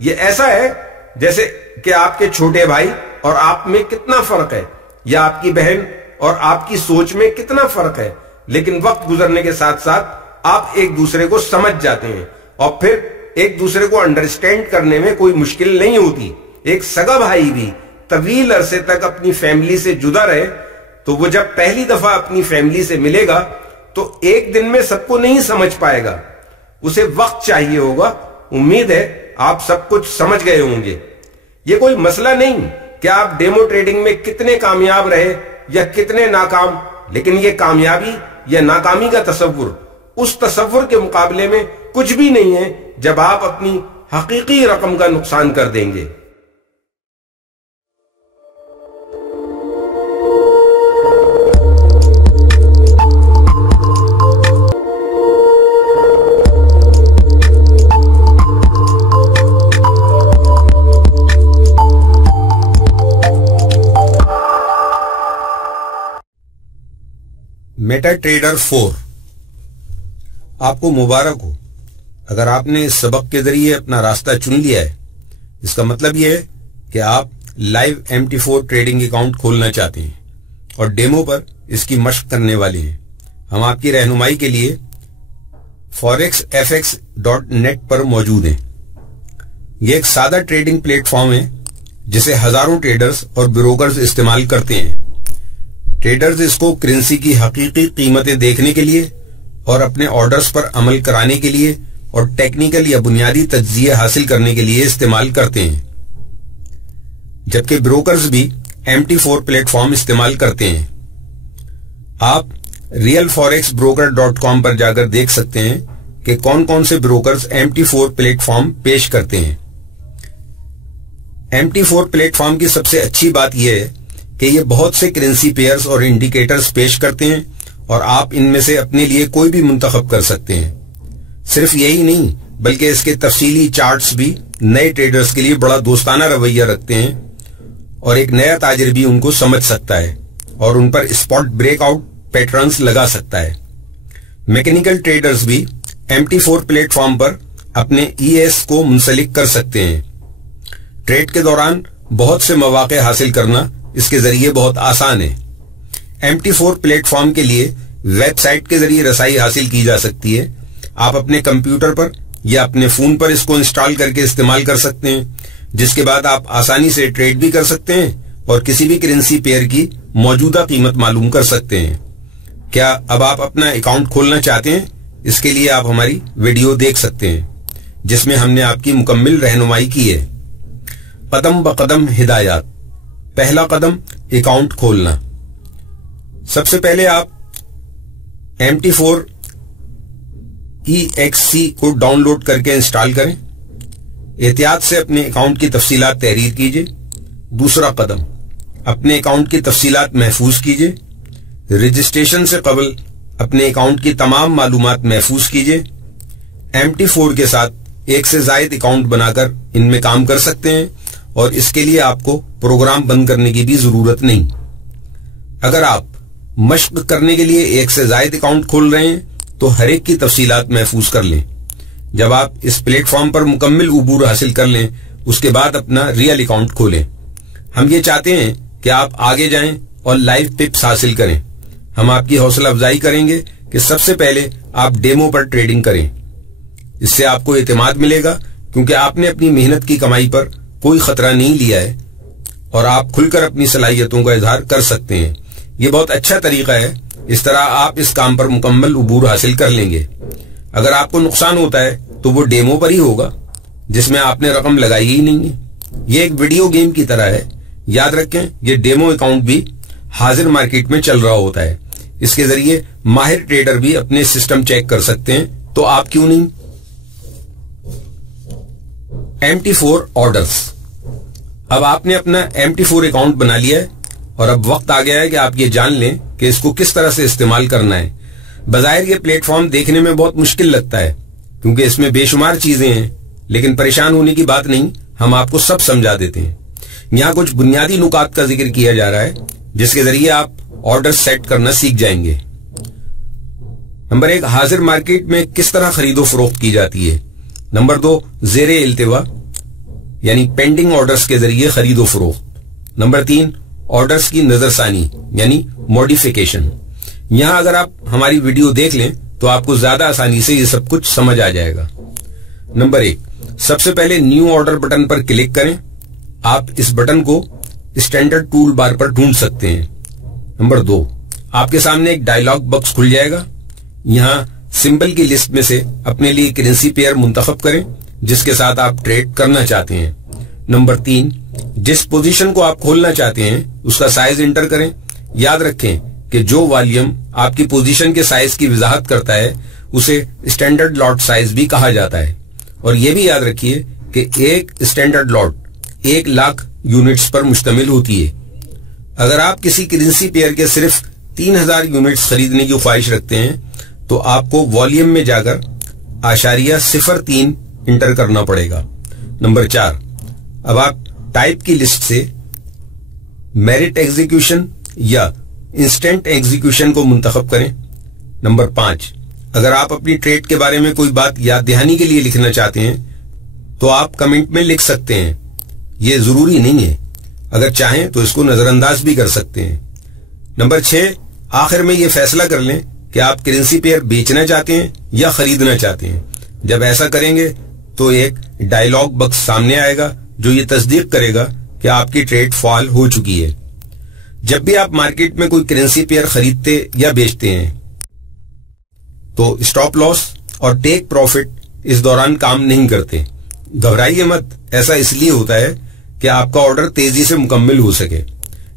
یہ ایسا ہے جیسے کہ آپ کے چھوٹے بھائی اور آپ میں کتنا فرق ہے، یا آپ کی بہن اور آپ کی سوچ میں کتنا فرق ہے، لیکن وقت گزرنے کے ساتھ ساتھ آپ ایک دوسرے کو سمجھ جاتے ہیں اور پھر ایک دوسرے کو انڈرسٹینڈ کرنے میں کوئی مشکل نہیں ہوتی۔ ایک سگا بھائی بھی طویل عرصے تک اپنی فیملی سے جدا رہے تو وہ جب پہلی دفعہ اپنی فیملی سے ملے گا تو ایک دن میں سب کو نہیں سمجھ پائے گا، اسے وقت چاہیے ہوگا۔ امید ہے آپ سب کچھ سمجھ گئے ہوں گے۔ یہ کوئی مسئلہ نہیں کہ آپ ڈیمو ٹریڈنگ میں کتنے کامیاب رہے یا کتنے ناکام، لیکن یہ کامیابی یا ناکامی کا تصور اس تصور کے مقابلے میں کچھ بھی نہیں ہے جب آپ اپنی حقیقی رقم کا نقصان کر دیں گے۔ میٹا ٹریڈر 4، آپ کو مبارک ہو اگر آپ نے اس سبق کے ذریعے اپنا راستہ چن لیا ہے۔ اس کا مطلب یہ ہے کہ آپ لائیو MT4 ٹریڈنگ اکاؤنٹ کھولنا چاہتے ہیں اور ڈیمو پر اس کی مشق کرنے والے ہیں۔ ہم آپ کی رہنمائی کے لیے forexfx.net پر موجود ہیں۔ یہ ایک سادہ ٹریڈنگ پلیٹ فارم ہے جسے ہزاروں ٹریڈرز اور بروکرز استعمال کرتے ہیں۔ ٹریڈرز اس کو کرنسی کی حقیقی قیمتیں دیکھنے کے لیے اور اپنے آرڈرز پر عمل کرانے کے لیے اور ٹیکنیکل یا بنیادی تجزیے حاصل کرنے کے لیے استعمال کرتے ہیں، جبکہ بروکرز بھی MT4 پلیٹ فارم استعمال کرتے ہیں۔ آپ realforexbroker.com پر جا کر دیکھ سکتے ہیں کہ کون کون سے بروکرز MT4 پلیٹ فارم پیش کرتے ہیں۔ MT4 پلیٹ فارم کی سب سے اچھی بات یہ ہے کہ یہ بہت سے کرنسی پیئرز اور انڈیکیٹرز پیش کرتے ہیں اور آپ ان میں سے اپنے لیے کوئی بھی منتخب کر سکتے ہیں۔ صرف یہی نہیں بلکہ اس کے تفصیلی چارٹس بھی نئے ٹریڈرز کے لیے بڑا دوستانہ رویہ رکھتے ہیں اور ایک نیا تاجر بھی ان کو سمجھ سکتا ہے اور ان پر اسپاٹ بریک آؤٹ پیٹرنز لگا سکتا ہے۔ میکینیکل ٹریڈرز بھی MT4 پلیٹ فارم پر اپنے ES کو منسلک کر سکتے ہیں۔ ٹریڈ کے دوران بہت سے مواقع حاصل کرنا اس کے ذریعے بہت آسان ہے۔ MT4 پلیٹ فارم کے لیے ویب سائٹ کے ذریعے رسائی حاصل کی جا سکتی ہے۔ آپ اپنے کمپیوٹر پر یا اپنے فون پر اس کو انسٹال کر کے استعمال کر سکتے ہیں، جس کے بعد آپ آسانی سے ٹریڈ بھی کر سکتے ہیں اور کسی بھی کرنسی پیئر کی موجودہ قیمت معلوم کر سکتے ہیں۔ کیا اب آپ اپنا اکاؤنٹ کھولنا چاہتے ہیں؟ اس کے لیے آپ ہماری ویڈیو دیکھ سکتے ہیں جس میں ہم نے آپ کی مکمل رہنمائی کی ہے۔ قدم بقدم ہدایات۔ پہلا قدم اکاؤنٹ کھولنا۔ سب سے پہلے آپ MT4 EXC کو ڈاؤن لوڈ کر کے انسٹال کریں۔ احتیاط سے اپنے اکاؤنٹ کی تفصیلات تحریر کیجئے۔ دوسرا قدم، اپنے اکاؤنٹ کی تفصیلات محفوظ کیجئے۔ رجسٹریشن سے قبل اپنے اکاؤنٹ کی تمام معلومات محفوظ کیجئے۔ MT4 کے ساتھ ایک سے زائد اکاؤنٹ بنا کر ان میں کام کر سکتے ہیں اور اس کے لیے آپ کو پروگرام بند کرنے کی بھی ضرورت نہیں۔ اگر آپ مشق کرنے کے لیے ایک سے زائد اکاؤنٹ کھول رہے ہیں تو ہر ایک کی تفصیلات محفوظ کر لیں۔ جب آپ اس پلیٹ فارم پر مکمل عبور حاصل کر لیں اس کے بعد اپنا ریئل اکاؤنٹ کھولیں۔ ہم یہ چاہتے ہیں کہ آپ آگے جائیں اور لائیو پپس حاصل کریں۔ ہم آپ کی حوصلہ افزائی کریں گے کہ سب سے پہلے آپ ڈیمو پر ٹریڈنگ کریں۔ اس سے آپ کو اعتماد ملے گا کیونکہ آپ نے اپنی محنت کی کمائی پر کوئی خطرہ نہیں لیا ہے اور آپ کھل کر اپنی صلاحیتوں کا اظہار کر سکتے ہیں۔ یہ بہت اچھا طریقہ ہے، اس طرح آپ اس کام پر مکمل عبور حاصل کر لیں گے۔ اگر آپ کو نقصان ہوتا ہے تو وہ ڈیمو پر ہی ہوگا جس میں آپ نے رقم لگائی ہی نہیں ہے۔ یہ ایک ویڈیو گیم کی طرح ہے۔ یاد رکھیں یہ ڈیمو اکاؤنٹ بھی حاضر مارکیٹ میں چل رہا ہوتا ہے۔ اس کے ذریعے ماہر ٹریڈر بھی اپنے سسٹم چیک کر سکتے ہیں، تو آپ کیوں نہیں؟ MT4 orders. اب آپ نے اپنا MT4 اکاؤنٹ بنا لیا ہے اور اب وقت آ گیا ہے کہ آپ یہ جان لیں کہ اس کو کس طرح سے استعمال کرنا ہے۔ بظاہر یہ پلیٹ فارم دیکھنے میں بہت مشکل لگتا ہے کیونکہ اس میں بے شمار چیزیں ہیں، لیکن پریشان ہونے کی بات نہیں، ہم آپ کو سب سمجھا دیتے ہیں۔ یہاں کچھ بنیادی نکات کا ذکر کیا جا رہا ہے جس کے ذریعے آپ آرڈر سیٹ کرنا سیکھ جائیں گے۔ نمبر 1، حاضر مارکیٹ میں کس طرح خرید و فروخت کی جاتی ہے۔ نمبر 2، زیر التوا۔ یعنی پینڈنگ آرڈرز کے ذریعے خرید و فروخت۔ نمبر 3 آرڈرز کی نظر ثانی یعنی موڈیفیکیشن۔ یہاں اگر آپ ہماری ویڈیو دیکھ لیں تو آپ کو زیادہ آسانی سے یہ سب کچھ سمجھ آ جائے گا۔ نمبر 1 سب سے پہلے نیو آرڈر بٹن پر کلک کریں۔ آپ اس بٹن کو اسٹینڈرڈ ٹول بار پر ڈھونڈ سکتے ہیں۔ نمبر 2 آپ کے سامنے ایک ڈائلاگ باکس کھل جائے گا۔ یہاں سمبل کی لسٹ میں سے اپنے لیے کرنسی پیئر منتخب کریں جس کے ساتھ آپ ٹریڈ کرنا چاہتے ہیں۔ نمبر 3 جس پوزیشن کو آپ کھولنا چاہتے ہیں اس کا سائز انٹر کریں۔ یاد رکھیں کہ جو والیوم آپ کی پوزیشن کے سائز کی وضاحت کرتا ہے اسے اسٹینڈرڈ لاٹ سائز بھی کہا جاتا ہے، اور یہ بھی یاد رکھیے کہ ایک اسٹینڈرڈ لاٹ 1,00,000 یونٹس پر مشتمل ہوتی ہے۔ اگر آپ کسی کرنسی پیئر کے صرف 3,000 یونٹس خریدنے کی خواہش رکھتے ہیں تو آپ کو والیوم میں جا کر .03 انٹر کرنا پڑے گا۔ نمبر 4 اب آپ ٹائپ کی لسٹ سے میرٹ ایگزیکیوشن یا انسٹنٹ ایگزیکیوشن کو منتخب کریں۔ نمبر 5 اگر آپ اپنی ٹریڈ کے بارے میں کوئی بات یاد دہانی کے لیے لکھنا چاہتے ہیں تو آپ کمنٹ میں لکھ سکتے ہیں، یہ ضروری نہیں ہے، اگر چاہیں تو اس کو نظر انداز بھی کر سکتے ہیں۔ نمبر 6 آخر میں یہ فیصلہ کر لیں کہ آپ کرنسی پیئر بیچنا چاہتے ہیں یا خریدنا چاہتے ہیں۔ جب ایسا کریں گے تو ایک ڈائلاگ باکس سامنے آئے گا جو یہ تصدیق کرے گا کہ آپ کی ٹریڈ فعال ہو چکی ہے۔ جب بھی آپ مارکیٹ میں کوئی کرنسی پیئر خریدتے یا بیچتے ہیں تو اسٹاپ لاس اور ٹیک پروفٹ اس دوران کام نہیں کرتے۔ گھبرائیے مت، ایسا اس لیے ہوتا ہے کہ آپ کا آرڈر تیزی سے مکمل ہو سکے۔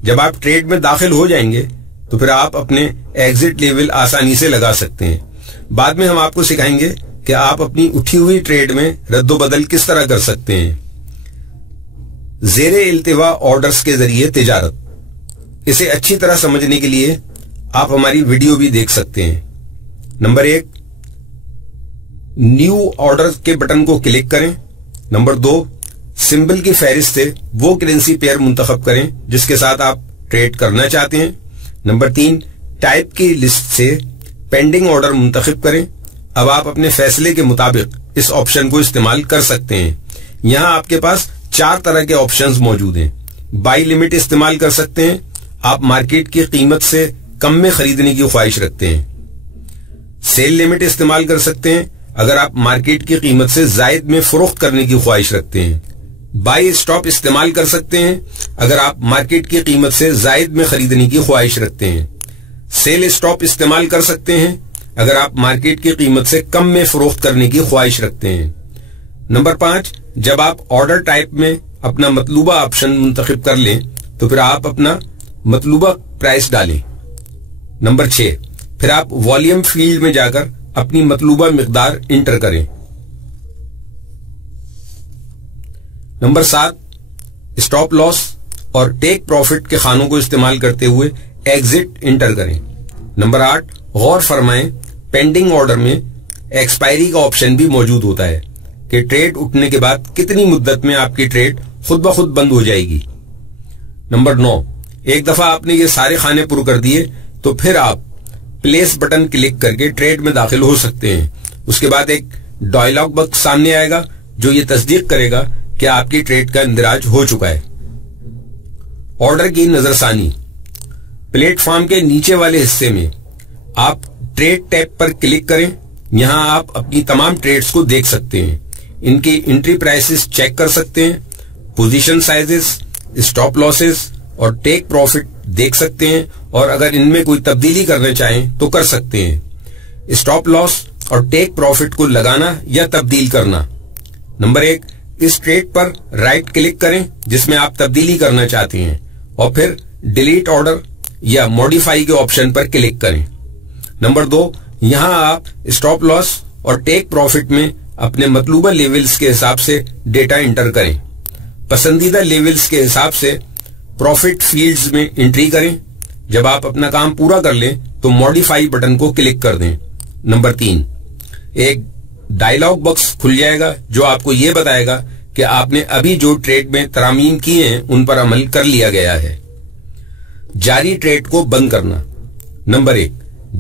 جب آپ ٹریڈ میں داخل ہو جائیں گے تو پھر آپ اپنے ایگزٹ لیول آسانی سے لگا سکتے ہیں۔ بعد میں ہم آپ کو سکھائیں گے کہ آپ اپنی اٹھی ہوئی ٹریڈ میں رد و بدل کس طرح کر سکتے ہیں۔ زیر التوا آرڈرز کے ذریعے تجارت، اسے اچھی طرح سمجھنے کے لیے آپ ہماری ویڈیو بھی دیکھ سکتے ہیں۔ نمبر 1 نیو آرڈر کے بٹن کو کلک کریں۔ نمبر 2 سمبل کی فہرست سے وہ کرنسی پیئر منتخب کریں جس کے ساتھ آپ ٹریڈ کرنا چاہتے ہیں۔ نمبر 3 ٹائپ کی لسٹ سے پینڈنگ آرڈر منتخب کریں۔ اب آپ اپنے فیصلے کے مطابق اس آپشن کو استعمال کر سکتے ہیں۔ یہاں آپ کے پاس 4 طرح کے آپشنز موجود ہیں۔ بائی لمٹ استعمال کر سکتے ہیں، آپ مارکیٹ کی قیمت سے کم میں خریدنے کی خواہش رکھتے ہیں۔ سیل لمٹ استعمال کر سکتے ہیں اگر آپ مارکیٹ کی قیمت سے زائد میں فروخت کرنے کی خواہش رکھتے ہیں۔ بائی اسٹاپ استعمال کر سکتے ہیں اگر آپ مارکیٹ کی قیمت سے زائد میں خریدنے کی خواہش رکھتے ہیں۔ سیل اسٹاپ استعمال کر سکتے ہیں اگر آپ مارکیٹ کی قیمت سے کم میں فروخت کرنے کی خواہش رکھتے ہیں۔ نمبر 5 جب آپ آرڈر ٹائپ میں اپنا مطلوبہ آپشن منتخب کر لیں تو پھر آپ اپنا مطلوبہ پرائس ڈالیں۔ نمبر 6 پھر آپ والیوم فیلڈ میں جا کر اپنی مطلوبہ مقدار انٹر کریں۔ نمبر 7 اسٹاپ لاس اور ٹیک پروفٹ کے خانوں کو استعمال کرتے ہوئے ایگزٹ انٹر کریں۔ نمبر 8 غور فرمائیں پینڈنگ آرڈر میں ایکسپائری کا آپشن بھی موجود ہوتا ہے کہ ٹریڈ اٹھنے کے بعد کتنی مدت میں آپ کی ٹریڈ خود بخود بند ہو جائے گی۔ نمبر 9 ایک دفعہ آپ نے یہ سارے خانے پر کر دیے تو پھر آپ پلیس بٹن کلک کر کے ٹریڈ میں داخل ہو سکتے ہیں۔ اس کے بعد ایک ڈائلاگ باکس سامنے آئے گا جو یہ تصدیق کرے گا کہ آپ کی ٹریڈ کا اندراج ہو چکا ہے۔ آرڈر کی نظر ثانی، پلیٹ فارم کے نیچے والے حصے میں آپ ٹریڈ ٹیب پر کلک کریں۔ یہاں آپ اپنی تمام ٹریڈز کو دیکھ سکتے ہیں، ان کی انٹری پرائسز چیک کر سکتے ہیں، پوزیشن سائزز، اسٹاپ لاسز اور ٹیک پروفٹ دیکھ سکتے ہیں، اور اگر ان میں کوئی تبدیلی کرنا چاہیں تو کر سکتے ہیں۔ اسٹاپ لاس اور ٹیک پروفٹ کو لگانا یا تبدیل کرنا۔ نمبر 1 اس ٹریڈ پر رائٹ کلک کریں جس میں آپ تبدیلی کرنا چاہتے ہیں اور پھر ڈیلیٹ آرڈر یا موڈیفائی کے آپشن پر کلک کریں۔ نمبر 2 یہاں آپ اسٹاپ لاس اور ٹیک پروفٹ میں اپنے مطلوبہ لیولز کے حساب سے ڈیٹا انٹر کریں۔ پسندیدہ لیولز کے حساب سے پروفٹ فیلڈز میں انٹری کریں۔ جب آپ اپنا کام پورا کر لیں تو موڈیفائی بٹن کو کلک کر دیں۔ نمبر 3 ایک ڈائلاگ باکس کھل جائے گا جو آپ کو یہ بتائے گا کہ آپ نے ابھی جو ٹریڈ میں ترامیم کیے ہیں ان پر عمل کر لیا گیا ہے۔ جاری ٹریڈ کو بند کرنا۔ نمبر 1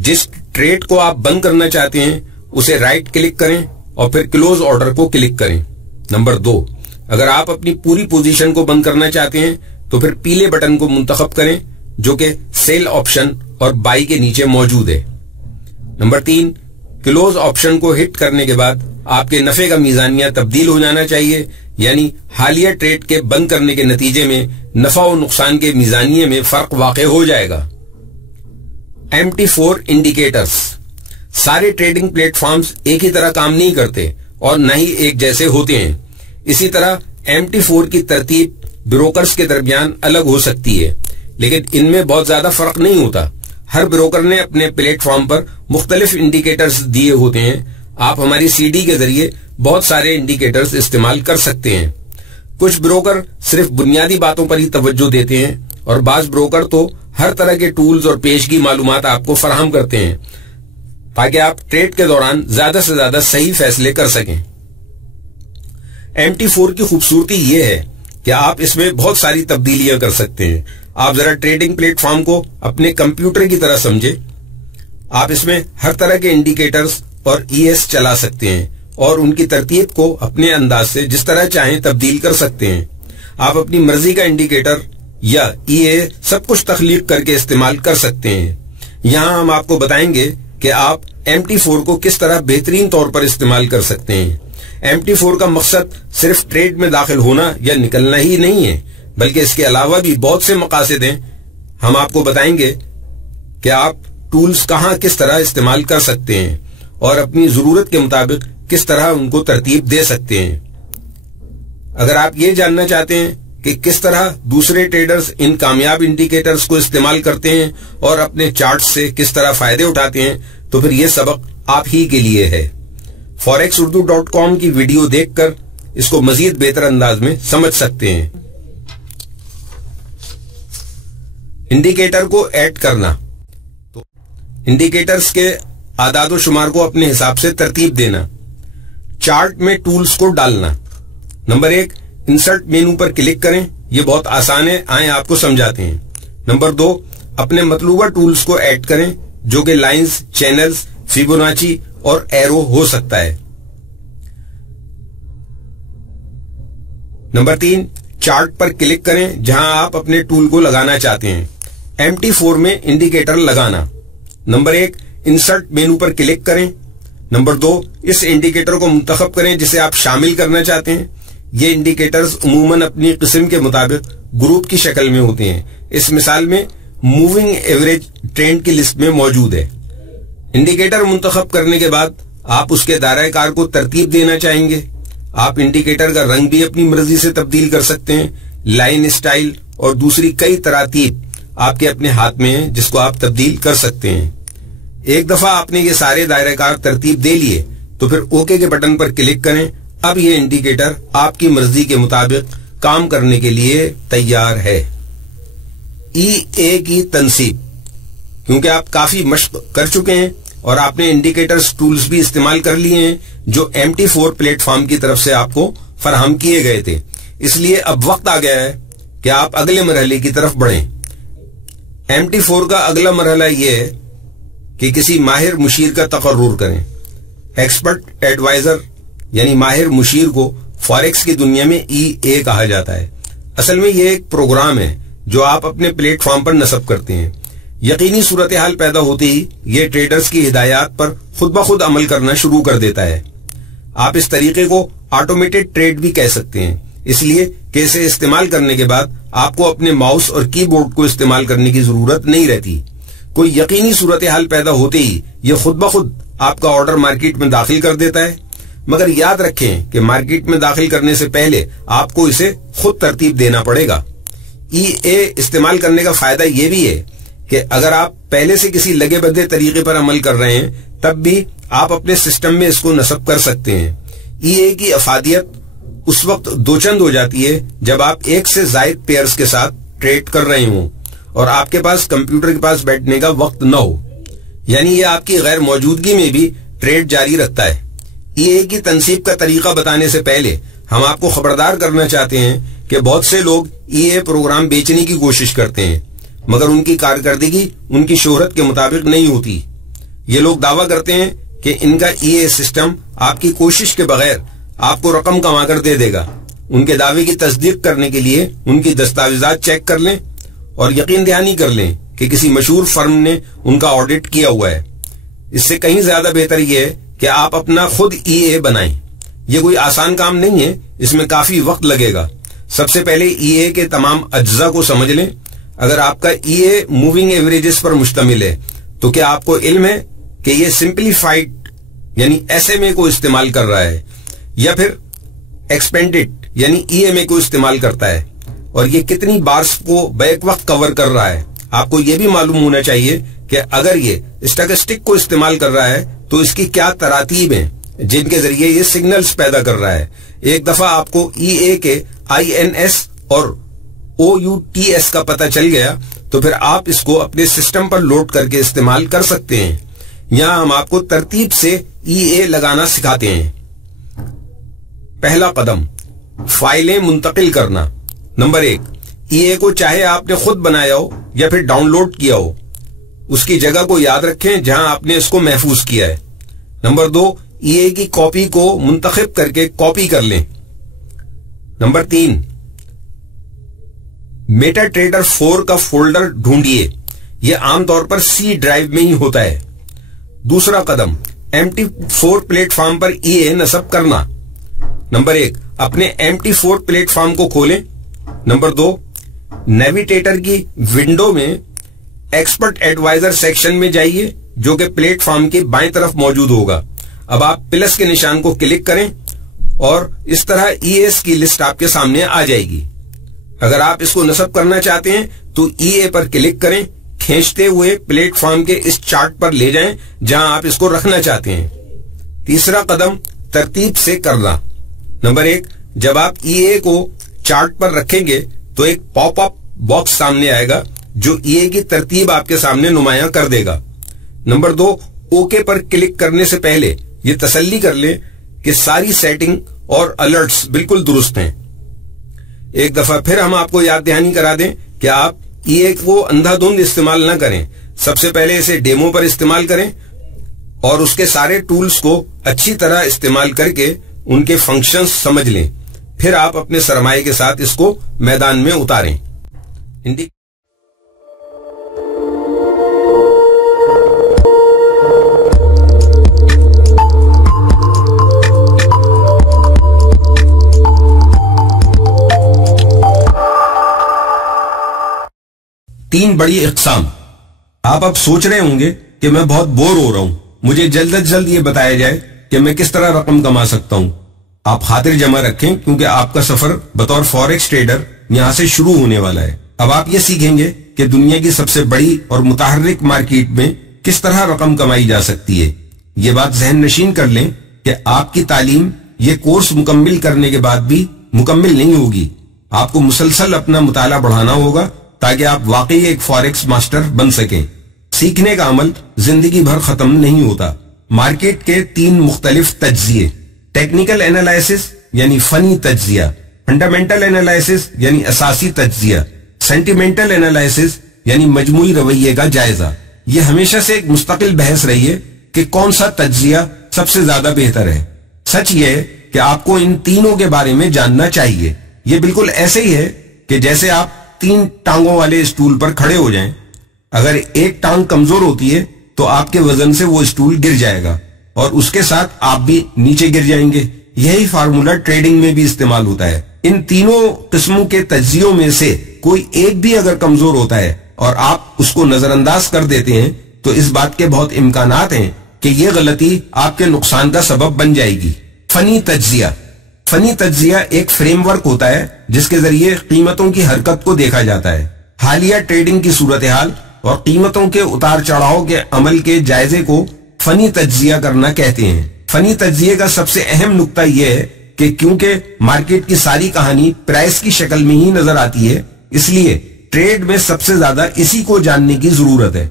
جس ٹریڈ کو آپ بند کرنا چاہتے ہیں اسے رائٹ کلک کریں اور پھر کلوز آرڈر کو کلک کریں۔ نمبر 2 اگر آپ اپنی پوری پوزیشن کو بند کرنا چاہتے ہیں تو پھر پیلے بٹن کو منتخب کریں جو کہ سیل آپشن اور بائی کے نیچے موجود ہے۔ نمبر 3، کلوز آپشن کو ہٹ کرنے کے بعد آپ کے نفع کا میزانیہ تبدیل ہو جانا چاہیے، یعنی حالیہ ٹریڈ کے بند کرنے کے نتیجے میں نفع و نقصان کے میزانیے میں فرق واقع ہو جائے گا۔ MT4 indicators. سارے ٹریڈنگ پلیٹ فارمز ایک ہی طرح کام نہیں کرتے اور نہ ہی ایک جیسے ہوتے ہیں۔ اسی طرح MT4 کی ترتیب بروکرز کے درمیان الگ ہو سکتی ہے، لیکن ان میں بہت زیادہ فرق نہیں ہوتا۔ ہر بروکر نے اپنے پلیٹ فارم پر مختلف انڈیکیٹرز دیے ہوتے ہیں۔ آپ ہماری CD کے ذریعے بہت سارے انڈیکیٹرز استعمال کر سکتے ہیں۔ کچھ بروکر صرف بنیادی باتوں پر ہی توجہ دیتے ہیں اور بعض بروکر تو ہر طرح کے ٹولز اور پیشگی معلومات آپ کو فراہم کرتے ہیں تاکہ آپ ٹریڈ کے دوران زیادہ سے زیادہ صحیح فیصلے کر سکیں۔ MT4 کی خوبصورتی یہ ہے کہ آپ اس میں بہت ساری تبدیلیاں کر سکتے ہیں۔ آپ ذرا ٹریڈنگ پلیٹ فارم کو اپنے کمپیوٹر کی طرح سمجھے۔ آپ اس میں ہر طرح کے انڈیکیٹرز اور ES چلا سکتے ہیں اور ان کی ترتیب کو اپنے انداز سے جس طرح چاہیں تبدیل کر سکتے ہیں۔ آپ اپنی مرضی کا انڈیکیٹر یا EA سب کچھ تخلیق کر کے استعمال کر سکتے ہیں۔ یہاں ہم آپ کو بتائیں گے کہ آپ MT4 کو کس طرح بہترین طور پر استعمال کر سکتے ہیں۔ MT4 کا مقصد صرف ٹریڈ میں داخل ہونا یا نکلنا ہی نہیں ہے، بلکہ اس کے علاوہ بھی بہت سے مقاصد ہیں۔ ہم آپ کو بتائیں گے کہ آپ ٹولز کہاں کس طرح استعمال کر سکتے ہیں اور اپنی ضرورت کے مطابق کس طرح ان کو ترتیب دے سکتے ہیں۔ اگر آپ یہ جاننا چاہتے ہیں کہ کس طرح دوسرے ٹریڈرز ان کامیاب انڈیکیٹرز کو استعمال کرتے ہیں اور اپنے چارٹ سے کس طرح فائدے اٹھاتے ہیں، تو پھر یہ سبق آپ ہی کے لیے ہے۔ forexurdu.com کی ویڈیو دیکھ کر اس کو مزید بہتر انداز میں سمجھ سکتے ہیں۔ انڈیکیٹر کو ایڈ کرنا۔ تو انڈیکیٹرز کے اعداد و شمار کو اپنے حساب سے ترتیب دینا۔ چارٹ میں ٹولز کو ڈالنا۔ نمبر 1، انسرٹ مینو پر کلک کریں۔ یہ بہت آسان ہے، آئیں آپ کو سمجھاتے ہیں۔ نمبر 2، اپنے مطلوبہ ٹولز کو ایڈ کریں جو کہ لائنز، چینلز، فیبوناچی اور ایرو ہو سکتا ہے۔ نمبر 3، چارٹ پر کلک کریں جہاں آپ اپنے ٹول کو لگانا چاہتے ہیں۔ MT4 میں انڈیکیٹر لگانا۔ نمبر 1، انسرٹ مینو پر کلک کریں۔ نمبر 2، اس انڈیکیٹر کو منتخب کریں جسے آپ شامل کرنا چاہتے ہیں۔ یہ انڈیکیٹرز عموماً اپنی قسم کے مطابق گروپ کی شکل میں ہوتے ہیں۔ اس مثال میں موونگ ایوریج ٹرینڈ کی لسٹ میں موجود ہے۔ انڈیکیٹر منتخب کرنے کے بعد آپ اس کے دائرہ کار کو ترتیب دینا چاہیں گے۔ آپ انڈیکیٹر کا رنگ بھی اپنی مرضی سے تبدیل کر سکتے ہیں۔ لائن سٹائل اور دوسری کئی تراتیب آپ کے اپنے ہاتھ میں ہیں جس کو آپ تبدیل کر سکتے ہیں۔ ایک دفعہ آپ نے یہ سارے دائرہ کار ترتیب دے لیے تو پھر اوکے کے بٹن پر کلک کریں۔ اب یہ انڈیکیٹر آپ کی مرضی کے مطابق کام کرنے کے لیے تیار ہے۔ EA کی تنصیب۔ کیونکہ آپ کافی مشق کر چکے ہیں اور آپ نے انڈیکیٹرز ٹولز بھی استعمال کر لیے ہیں جو MT4 پلیٹ فارم کی طرف سے آپ کو فراہم کیے گئے تھے، اس لیے اب وقت آ گیا ہے کہ آپ اگلے مرحلے کی طرف بڑھیں۔ MT4 کا اگلا مرحلہ یہ ہے کہ کسی ماہر مشیر کا تقرر کریں۔ ایکسپرٹ ایڈوائزر یعنی ماہر مشیر کو فاریکس کی دنیا میں EA کہا جاتا ہے۔ اصل میں یہ ایک پروگرام ہے جو آپ اپنے پلیٹ فارم پر نصب کرتے ہیں۔ یقینی صورتحال پیدا ہوتے ہی یہ ٹریڈرز کی ہدایات پر خود بخود عمل کرنا شروع کر دیتا ہے۔ آپ اس طریقے کو آٹومیٹڈ ٹریڈ بھی کہہ سکتے ہیں، اس لیے کہ اسے استعمال کرنے کے بعد آپ کو اپنے ماؤس اور کی بورڈ کو استعمال کرنے کی ضرورت نہیں رہتی۔ کوئی یقینی صورتحال پیدا ہوتے ہی یہ خود بخود آپ کا آرڈر مارکیٹ میں داخل کر دیتا ہے، مگر یاد رکھیں کہ مارکیٹ میں داخل کرنے سے پہلے آپ کو اسے خود ترتیب دینا پڑے گا۔ EA استعمال کرنے کا فائدہ یہ بھی ہے کہ اگر آپ پہلے سے کسی لگے بدھے طریقے پر عمل کر رہے ہیں تب بھی آپ اپنے سسٹم میں اس کو نصب کر سکتے ہیں۔ EA کی افادیت اس وقت دوچند ہو جاتی ہے جب آپ ایک سے زائد پیئرز کے ساتھ ٹریڈ کر رہے ہوں اور آپ کے پاس کمپیوٹر کے پاس بیٹھنے کا وقت نہ ہو، یعنی یہ آپ کی غیر موجودگی میں بھی ٹریڈ جاری رکھتا ہے۔ EA کی تنصیب کا طریقہ بتانے سے پہلے ہم آپ کو خبردار کرنا چاہتے ہیں کہ بہت سے لوگ EA پروگرام بیچنے کی کوشش کرتے ہیں مگر ان کی کارکردگی ان کی شہرت کے مطابق نہیں ہوتی۔ یہ لوگ دعویٰ کرتے ہیں کہ ان کا EA سسٹم آپ کی کوشش کے بغیر آپ کو رقم کما کر دے دے گا، ان کے دعوے کی تصدیق کرنے کے لیے ان کی دستاویزات چیک کر لیں اور یقین دہانی کر لیں کہ کسی مشہور فرم نے ان کا آڈٹ کیا ہوا ہے۔ اس سے کہیں زیادہ بہتر یہ ہے کہ آپ اپنا خود ای اے بنائیں۔ یہ کوئی آسان کام نہیں ہے، اس میں کافی وقت لگے گا۔ سب سے پہلے ای اے کے تمام اجزاء کو سمجھ لیں۔ اگر آپ کا ای اے موونگ ایوریجز پر مشتمل ہے تو کیا آپ کو علم ہے کہ یہ سمپلیفائڈ یعنی ایس ایم اے کو استعمال کر رہا ہے یا پھر ایکسپینڈڈ یعنی ای ایم اے کو استعمال کرتا ہے، اور یہ کتنی بارس کو بیک وقت کور کر رہا ہے؟ آپ کو یہ بھی معلوم ہونا چاہیے کہ اگر یہ اسٹیٹسٹک کو استعمال کر رہا ہے تو اس کی کیا تراتیب ہیں جن کے ذریعے یہ سگنلز پیدا کر رہا ہے۔ ایک دفعہ آپ کو ای اے کے آئی این ایس اور او یو ٹی ایس کا پتہ چل گیا تو پھر آپ اس کو اپنے سسٹم پر لوڈ کر کے استعمال کر سکتے ہیں۔ یہاں ہم آپ کو ترتیب سے ای اے لگانا سکھاتے ہیں۔ پہلا قدم، فائلیں منتقل کرنا۔ نمبر 1، ای اے کو چاہے آپ نے خود بنایا ہو یا پھر ڈاؤن لوڈ کیا ہو، اس کی جگہ کو یاد رکھیں جہاں آپ نے اس کو محفوظ کیا ہے۔ نمبر 2، ای اے کی کاپی کو منتخب کر کے کاپی کر لیں۔ نمبر 3، میٹا ٹریڈر 4 کا فولڈر ڈھونڈیے، یہ عام طور پر سی ڈرائیو میں ہی ہوتا ہے۔ دوسرا قدم، MT4 پلیٹ فارم پر ای اے نصب کرنا۔ نمبر 1، اپنے MT4 پلیٹ فارم کو کھولیں۔ نمبر 2، نیویٹیٹر کی ونڈو میں ایکسپرٹ ایڈوائزر سیکشن میں جائیے جو کہ پلیٹ فارم کے بائیں طرف موجود ہوگا۔ اب آپ پلس کے نشان کو کلک کریں اور اس طرح ای ایس کی لسٹ آپ کے سامنے آ جائے گی۔ اگر آپ اس کو نصب کرنا چاہتے ہیں تو ای اے پر کلک کریں، کھینچتے ہوئے پلیٹ فارم کے اس چارٹ پر لے جائیں جہاں آپ اس کو رکھنا چاہتے ہیں۔ تیسرا قدم، ترتیب سے کرنا۔ نمبر 1، جب آپ ای اے کو چارٹ پر رکھیں گے تو ایک پاپ اپ باکس سامنے آئے گا جو ای اے کی ترتیب آپ کے سامنے نمایاں کر دے گا۔ نمبر 2، اوکے پر کلک کرنے سے پہلے یہ تسلی کر لیں کہ ساری سیٹنگ اور الرٹس بالکل درست ہیں۔ ایک دفعہ پھر ہم آپ کو یاد دہانی کرا دیں کہ آپ ای اے کو اندھا دھند استعمال نہ کریں۔ سب سے پہلے اسے ڈیمو پر استعمال کریں اور اس کے سارے ٹولز کو اچھی طرح استعمال کر کے ان کے فنکشنز سمجھ لیں، پھر آپ اپنے سرمایے کے ساتھ اس کو میدان میں اتاریں۔ تین بڑی اقسام۔ آپ اب سوچ رہے ہوں گے کہ میں بہت بور ہو رہا ہوں، مجھے جلد از جلد یہ بتایا جائے کہ میں کس طرح رقم کما سکتا ہوں۔ آپ خاطر جمع رکھیں کیونکہ آپ کا سفر بطور فوریکس ٹریڈر یہاں سے شروع ہونے والا ہے۔ اب آپ یہ سیکھیں گے کہ دنیا کی سب سے بڑی اور متحرک مارکیٹ میں کس طرح رقم کمائی جا سکتی ہے۔ یہ بات ذہن نشین کر لیں کہ آپ کی تعلیم یہ کورس مکمل کرنے کے بعد بھی مکمل نہیں ہوگی۔ آپ کو مسلسل اپنا مطالعہ بڑھانا ہوگا تاکہ آپ واقعی ایک فوریکس ماسٹر بن سکیں۔ سیکھنے کا عمل زندگی بھر ختم نہیں ہوتا۔ مارکیٹ کے 3 مختلف تجزیے، ٹیکنیکل انالائسس یعنی فنی تجزیہ، فنڈامنٹل انالائسس یعنی اساسی تجزیہ، سینٹیمنٹل انالائسس یعنی مجموعی رویے کا جائزہ۔ یہ ہمیشہ سے ایک مستقل بحث رہی ہے کہ کون سا تجزیہ سب سے زیادہ بہتر ہے۔ سچ یہ ہے کہ آپ کو ان تینوں کے بارے میں جاننا چاہیے۔ یہ بالکل ایسے ہی ہے کہ جیسے آپ 3 ٹانگوں والے اسٹول پر کھڑے ہو جائیں۔ اگر ایک ٹانگ کمزور ہوتی ہے تو آپ کے وزن سے وہ اسٹول گر جائے گا اور اس کے ساتھ آپ بھی نیچے گر جائیں گے۔ یہی فارمولا ٹریڈنگ میں بھی استعمال ہوتا ہے۔ ان تینوں قسموں کے تجزیوں میں سے کوئی ایک بھی اگر کمزور ہوتا ہے اور آپ اس کو نظر انداز کر دیتے ہیں تو اس بات کے بہت امکانات ہیں کہ یہ غلطی آپ کے نقصان کا سبب بن جائے گی۔ فنی تجزیہ۔ فنی تجزیہ ایک فریم ورک ہوتا ہے جس کے ذریعے قیمتوں کی حرکت کو دیکھا جاتا ہے۔ حالیہ ٹریڈنگ کی صورتحال اور قیمتوں کے اتار چڑھاؤ کے عمل کے جائزے کو فنی تجزیہ کرنا کہتے ہیں۔ فنی تجزیے کا سب سے اہم نقطہ یہ ہے کہ کیونکہ مارکیٹ کی ساری کہانی پرائس کی شکل میں ہی نظر آتی ہے، اس لیے ٹریڈ میں سب سے زیادہ اسی کو جاننے کی ضرورت ہے۔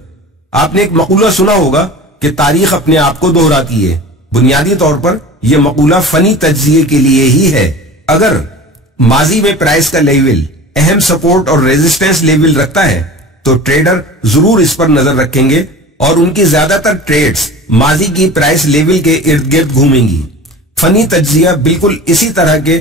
آپ نے ایک مقولہ سنا ہوگا کہ تاریخ اپنے آپ کو دہراتی ہے۔ بنیادی طور پر یہ مقولہ فنی تجزیے کے لیے ہی ہے۔ اگر ماضی میں پرائس کا لیول اہم سپورٹ اور ریزسٹنس لیول رکھتا ہے تو ٹریڈر ضرور اس پر نظر رکھیں گے اور ان کی زیادہ تر ٹریڈز ماضی کی پرائس لیول کے ارد گرد گھومیں گی۔ فنی تجزیہ بالکل اسی طرح کے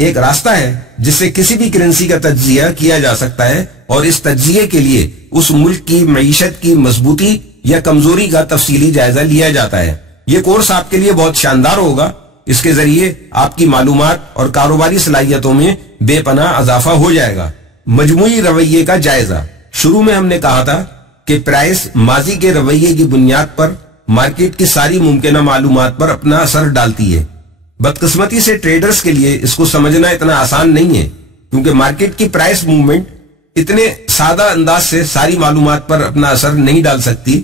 ایک راستہ ہے جس سے کسی بھی کرنسی کا تجزیہ کیا جا سکتا ہے اور اس تجزیے کے لیے اس ملک کی معیشت کی مضبوطی یا کمزوری کا تفصیلی جائزہ لیا جاتا ہے۔ یہ کورس آپ کے لیے بہت شاندار ہوگا۔ اس کے ذریعے آپ کی معلومات اور کاروباری صلاحیتوں میں بے پناہ اضافہ ہو جائے گا۔ مجموعی رویے کا جائزہ۔ شروع میں ہم نے کہا تھا کہ پرائس ماضی کے رویے کی بنیاد پر مارکیٹ کی ساری ممکنہ معلومات پر اپنا اثر ڈالتی ہے۔ بدقسمتی سے ٹریڈرز کے لیے اس کو سمجھنا اتنا آسان نہیں ہے، کیونکہ مارکیٹ کی پرائس موومنٹ اتنے سادہ انداز سے ساری معلومات پر اپنا اثر نہیں ڈال سکتی۔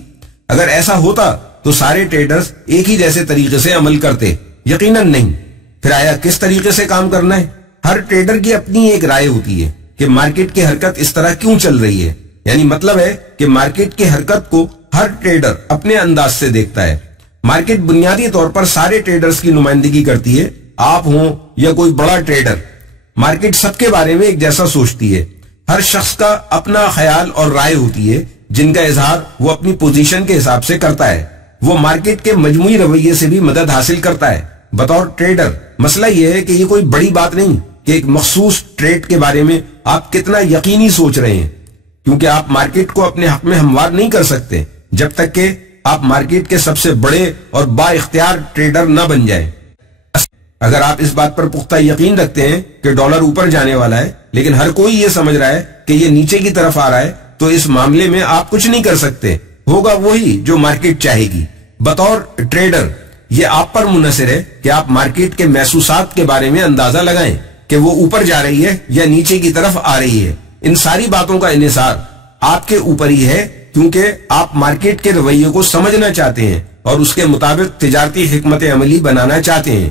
اگر ایسا ہوتا تو سارے ٹریڈرز ایک ہی جیسے طریقے سے عمل کرتے، یقیناً نہیں۔ پھر آیا کس طریقے سے کام کرنا ہے؟ ہر ٹریڈر کی اپنی ایک رائے ہوتی ہے کہ مارکیٹ کی حرکت اس طرح کیوں چل رہی ہے، یعنی مطلب ہے کہ مارکیٹ کی حرکت کو ہر ٹریڈر اپنے انداز سے دیکھتا ہے۔ مارکیٹ بنیادی طور پر سارے ٹریڈرز کی نمائندگی کرتی ہے، آپ ہوں یا کوئی بڑا ٹریڈر۔ مارکیٹ سب کے بارے میں ایک جیسا سوچتی ہے۔ ہر شخص کا اپنا خیال اور رائے ہوتی ہے جن کا اظہار وہ اپنی پوزیشن کے حساب سے کرتا ہے۔ وہ مارکیٹ کے مجموعی رویے سے بھی مدد حاصل کرتا ہے۔ بطور ٹریڈر مسئلہ یہ ہے کہ یہ کوئی بڑی بات نہیں کہ ایک مخصوص ٹریڈ کے بارے میں آپ کتنا یقینی سوچ رہے ہیں، کیونکہ آپ مارکیٹ کو اپنے حق میں ہموار نہیں کر سکتے جب تک کہ آپ مارکیٹ کے سب سے بڑے اور با اختیار ٹریڈر نہ بن جائیں۔ اگر آپ اس بات پر پختہ یقین رکھتے ہیں کہ ڈالر اوپر جانے والا ہے لیکن ہر کوئی یہ سمجھ رہا ہے کہ یہ نیچے کی طرف آ رہا ہے، تو اس معاملے میں آپ کچھ نہیں کر سکتے، ہوگا وہی جو مارکیٹ چاہے گی۔ بطور ٹریڈر یہ آپ پر منحصر ہے کہ آپ مارکیٹ کے محسوسات کے بارے میں اندازہ لگائیں کہ وہ اوپر جا رہی ہے یا نیچے کی طرف آ رہی ہے۔ ان ساری باتوں کا انحصار آپ کے اوپر ہی ہے، کیونکہ آپ مارکیٹ کے رویے کو سمجھنا چاہتے ہیں اور اس کے مطابق تجارتی حکمت عملی بنانا چاہتے ہیں۔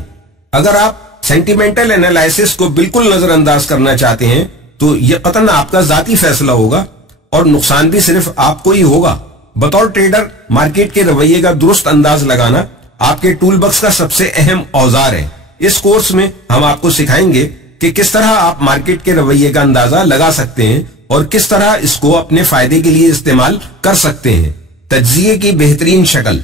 اگر آپ سینٹیمنٹل انالائسس کو بالکل نظر انداز کرنا چاہتے ہیں تو یہ قطعاً آپ کا ذاتی فیصلہ ہوگا اور نقصان بھی صرف آپ کو ہی ہوگا۔ بطور ٹریڈر مارکیٹ کے رویے کا درست انداز لگانا آپ کے ٹول بکس کا سب سے اہم اوزار ہے۔ اس کورس میں ہم آپ کو سکھائیں گے کہ کس طرح آپ مارکیٹ کے رویے کا اندازہ لگا سکتے ہیں اور کس طرح اس کو اپنے فائدے کے لیے استعمال کر سکتے ہیں۔ تجزیے کی بہترین شکل۔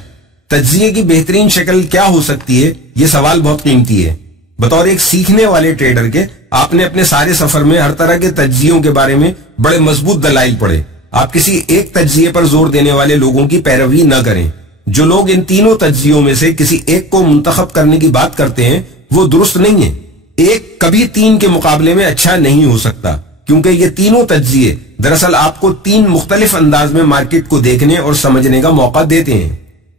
تجزیے کی بہترین شکل کیا ہو سکتی ہے؟ یہ سوال بہت قیمتی ہے۔ بطور ایک سیکھنے والے ٹریڈر کے آپ نے اپنے سارے سفر میں ہر طرح کے تجزیوں کے بارے میں بڑے مضبوط دلائل پڑھے۔ آپ کسی ایک تجزیے پر زور دینے والے لوگوں کی پیروی نہ کریں۔ جو لوگ ان تینوں تجزیوں میں سے کسی ایک کو منتخب کرنے کی بات کرتے ہیں وہ درست نہیں ہے۔ ایک کبھی تین کے مقابلے میں اچھا نہیں ہو سکتا، کیونکہ یہ تینوں تجزیے دراصل آپ کو تین مختلف انداز میں مارکیٹ کو دیکھنے اور سمجھنے کا موقع دیتے ہیں۔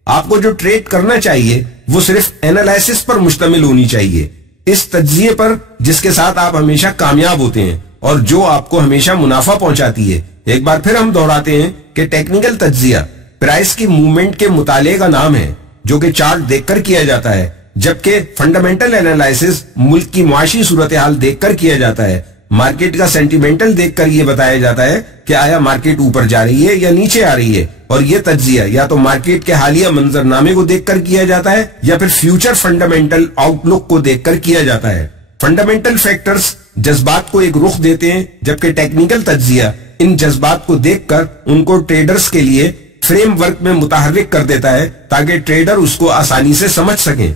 آپ کو جو ٹریڈ کرنا چاہیے وہ صرف اینالائسس پر مشتمل ہونی چاہیے، اس تجزیے پر جس کے ساتھ آپ ہمیشہ کامیاب ہوتے ہیں اور جو آپ کو ہمیشہ منافع پہنچاتی ہے۔ ایک بار پھر ہم دہراتے ہیں کہ ٹیکنیکل تجزیہ پرائس کی موومنٹ کے مطالعے کا نام ہے، جو کہ چارٹ دیکھ کر کیا جاتا ہے، جبکہ فنڈامنٹل انالائسس ملک کی معاشی صورتحال دیکھ کر کیا جاتا ہے۔ مارکیٹ کا سینٹیمنٹل دیکھ کر یہ بتایا جاتا ہے کہ آیا مارکیٹ اوپر جا رہی ہے یا نیچے آ رہی ہے، اور یہ تجزیہ یا تو مارکیٹ کے حالیہ منظرنامے کو دیکھ کر کیا جاتا ہے یا پھر فیوچر فنڈامنٹل آؤٹ لک کو دیکھ کر کیا جاتا ہے۔ فنڈامنٹل فیکٹرز جذبات کو ایک رخ دیتے ہیں، جبکہ ٹیکنیکل تجزیہ ان جذبات کو دیکھ کر ان کو ٹریڈرز کے لیے فریم ورک میں متحرک کر دیتا ہے تاکہ ٹریڈر اس کو آسانی سے سمجھ سکیں۔